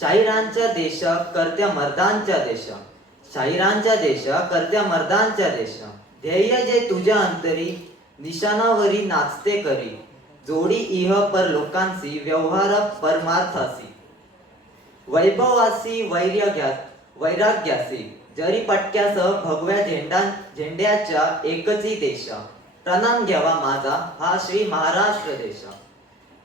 शाहिरांच्या देश, करत्या मर्दांच्या देश. शाहिरांच्या देश, करत्या मर्दांच्या देश. ध्येय जे तुझ्या अंतरी निशाणावरी नाचते करी. जोडी इह पर लोकांसी व्यवहार परमार्थासी. वैभवासी वैराग्यासी जरी पटक्यासह भगव्या झेंड्याच्या एकची देश. प्रणाम घ्यावा माझा हा श्री महाराष्ट्र देश.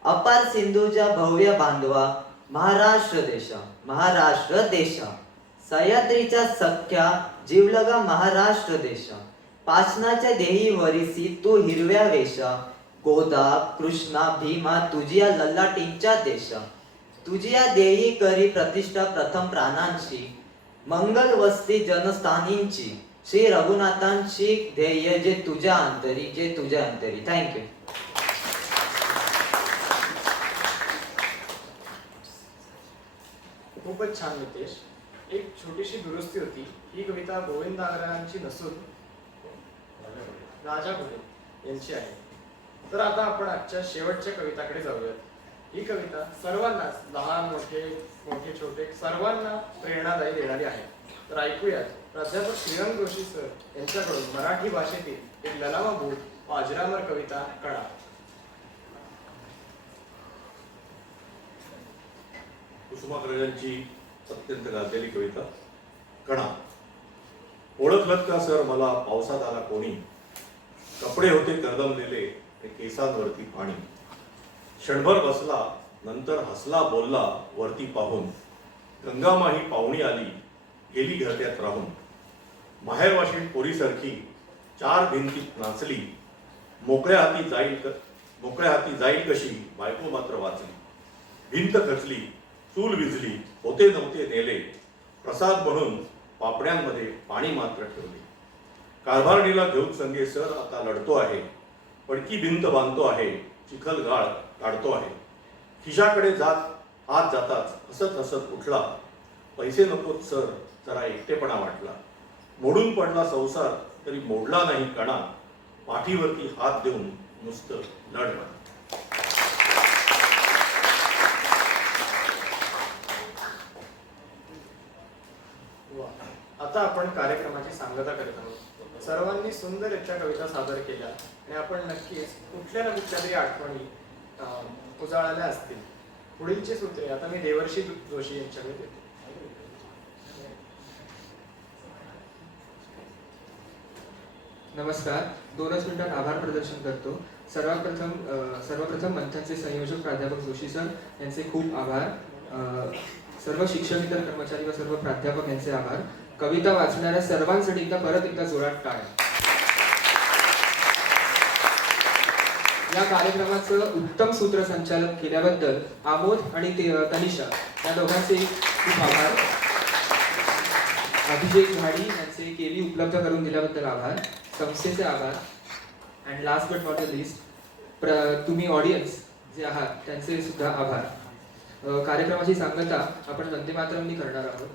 अपार सिंधूच्या भव्य बांधवा महाराष्ट्र देश. महाराष्ट्र देश. सह्याद्रीच्या सख्या जीवलगा महाराष्ट्र देश. पासनाच्या देही वरिसी तू हिरव्या वेशा, गोदा कृष्णा भीमा तुझिया लल्लाटींच्या देशा, तुझिया देही करी प्रतिष्ठा प्रथम प्राणांची, मंगल वस्ती जनस्थानींची, श्री रघुनाथांची ध्येय जे तुझ्या अंतरी. थँक्यू. खूपच छान नितेश. एक छोटीशी दुरुस्ती होती. ही कविता गोविंद आगरांची नसून राजा घोडे यांची आहे. तर आता आपण आजच्या शेवटच्या कविताकडे जाऊयात. ही कविता सर्वांनाच, लहान मोठे मोठे छोटे सर्वांना प्रेरणादायी देणारी आहे. तर ऐकूयात प्राध्यापक श्रीरंग जोशी सर यांच्याकडून मराठी भाषेतील एक ललामभूत व अजरामर कविता कणा. कुसुमाग्रजांची अत्यंत गाजलेली कविता कणा. ओळखलत का सर मला पावसात आला कोणी, कपडे होते करदमलेले आणि केसांवरती पाणी, क्षणभर बसला नंतर हसला बोलला वरती पाहून, गंगामाही पाहुणी आली गेली घरट्यात राहून, माहेरवाशीण पोरीसारखी चार भिंतीत नाचली, मोकळ्या हाती जाईल कशी बायको मात्र वाचली, भिंत खचली चूल विझली होते नव्हते नेले, प्रसाद म्हणून पापड्यांमध्ये पाणी मात्र ठेवले, कारभारणीला घेऊन संगे सर आता लढतो आहे, पडकी भिंत बांधतो आहे चिखल गाळ काढतो आहे, खिशाकडे हात जाताच हसत हसत उठला, पैसे नकोत सर जरा एकटेपणा वाटला, मोडून पडला संसार तरी मोडला नाही कणा, पाठीवरती हात देऊन नुसतं लढ. आता आपण कार्यक्रमाची सांगता करत आहोत. सर्वांनी सुंदररित्या कविता सादर केल्या आणि आपण नक्कीच कुठल्या ना कुठल्या तरी आठवणी उजाळल्या असतील. पुढीलची सूत्रे आता मी देवर्षी जोशी यांच्याकडे देतो. नमस्कार. 2च मिनिटात आभार प्रदर्शन करतो. सर्वप्रथम मंथनचे संयोजक प्राध्यापक जोशी सर यांचे खूप आभार. सर्व शिक्षकेतर कर्मचारी व सर्व प्राध्यापक यांचे आभार. कविता वाचणाऱ्या सर्वांसाठी परत एकदा जोरात टाळ्या. या कार्यक्रमाचं उत्तम सूत्रसंचालन केल्याबद्दल आमोद आणि तनिषा या दोघांचे खूप आभार. अभिषेक झाडी यांचे केवी उपलब्ध करून दिल्याबद्दल आभार. संस्थेचे आभार. And last but not the list तुम्ही ऑडियन्स जे आहात त्यांचे सुद्धा आभार. कार्यक्रमाची सांगता आपण वंदे मातरमनी करणार आहोत.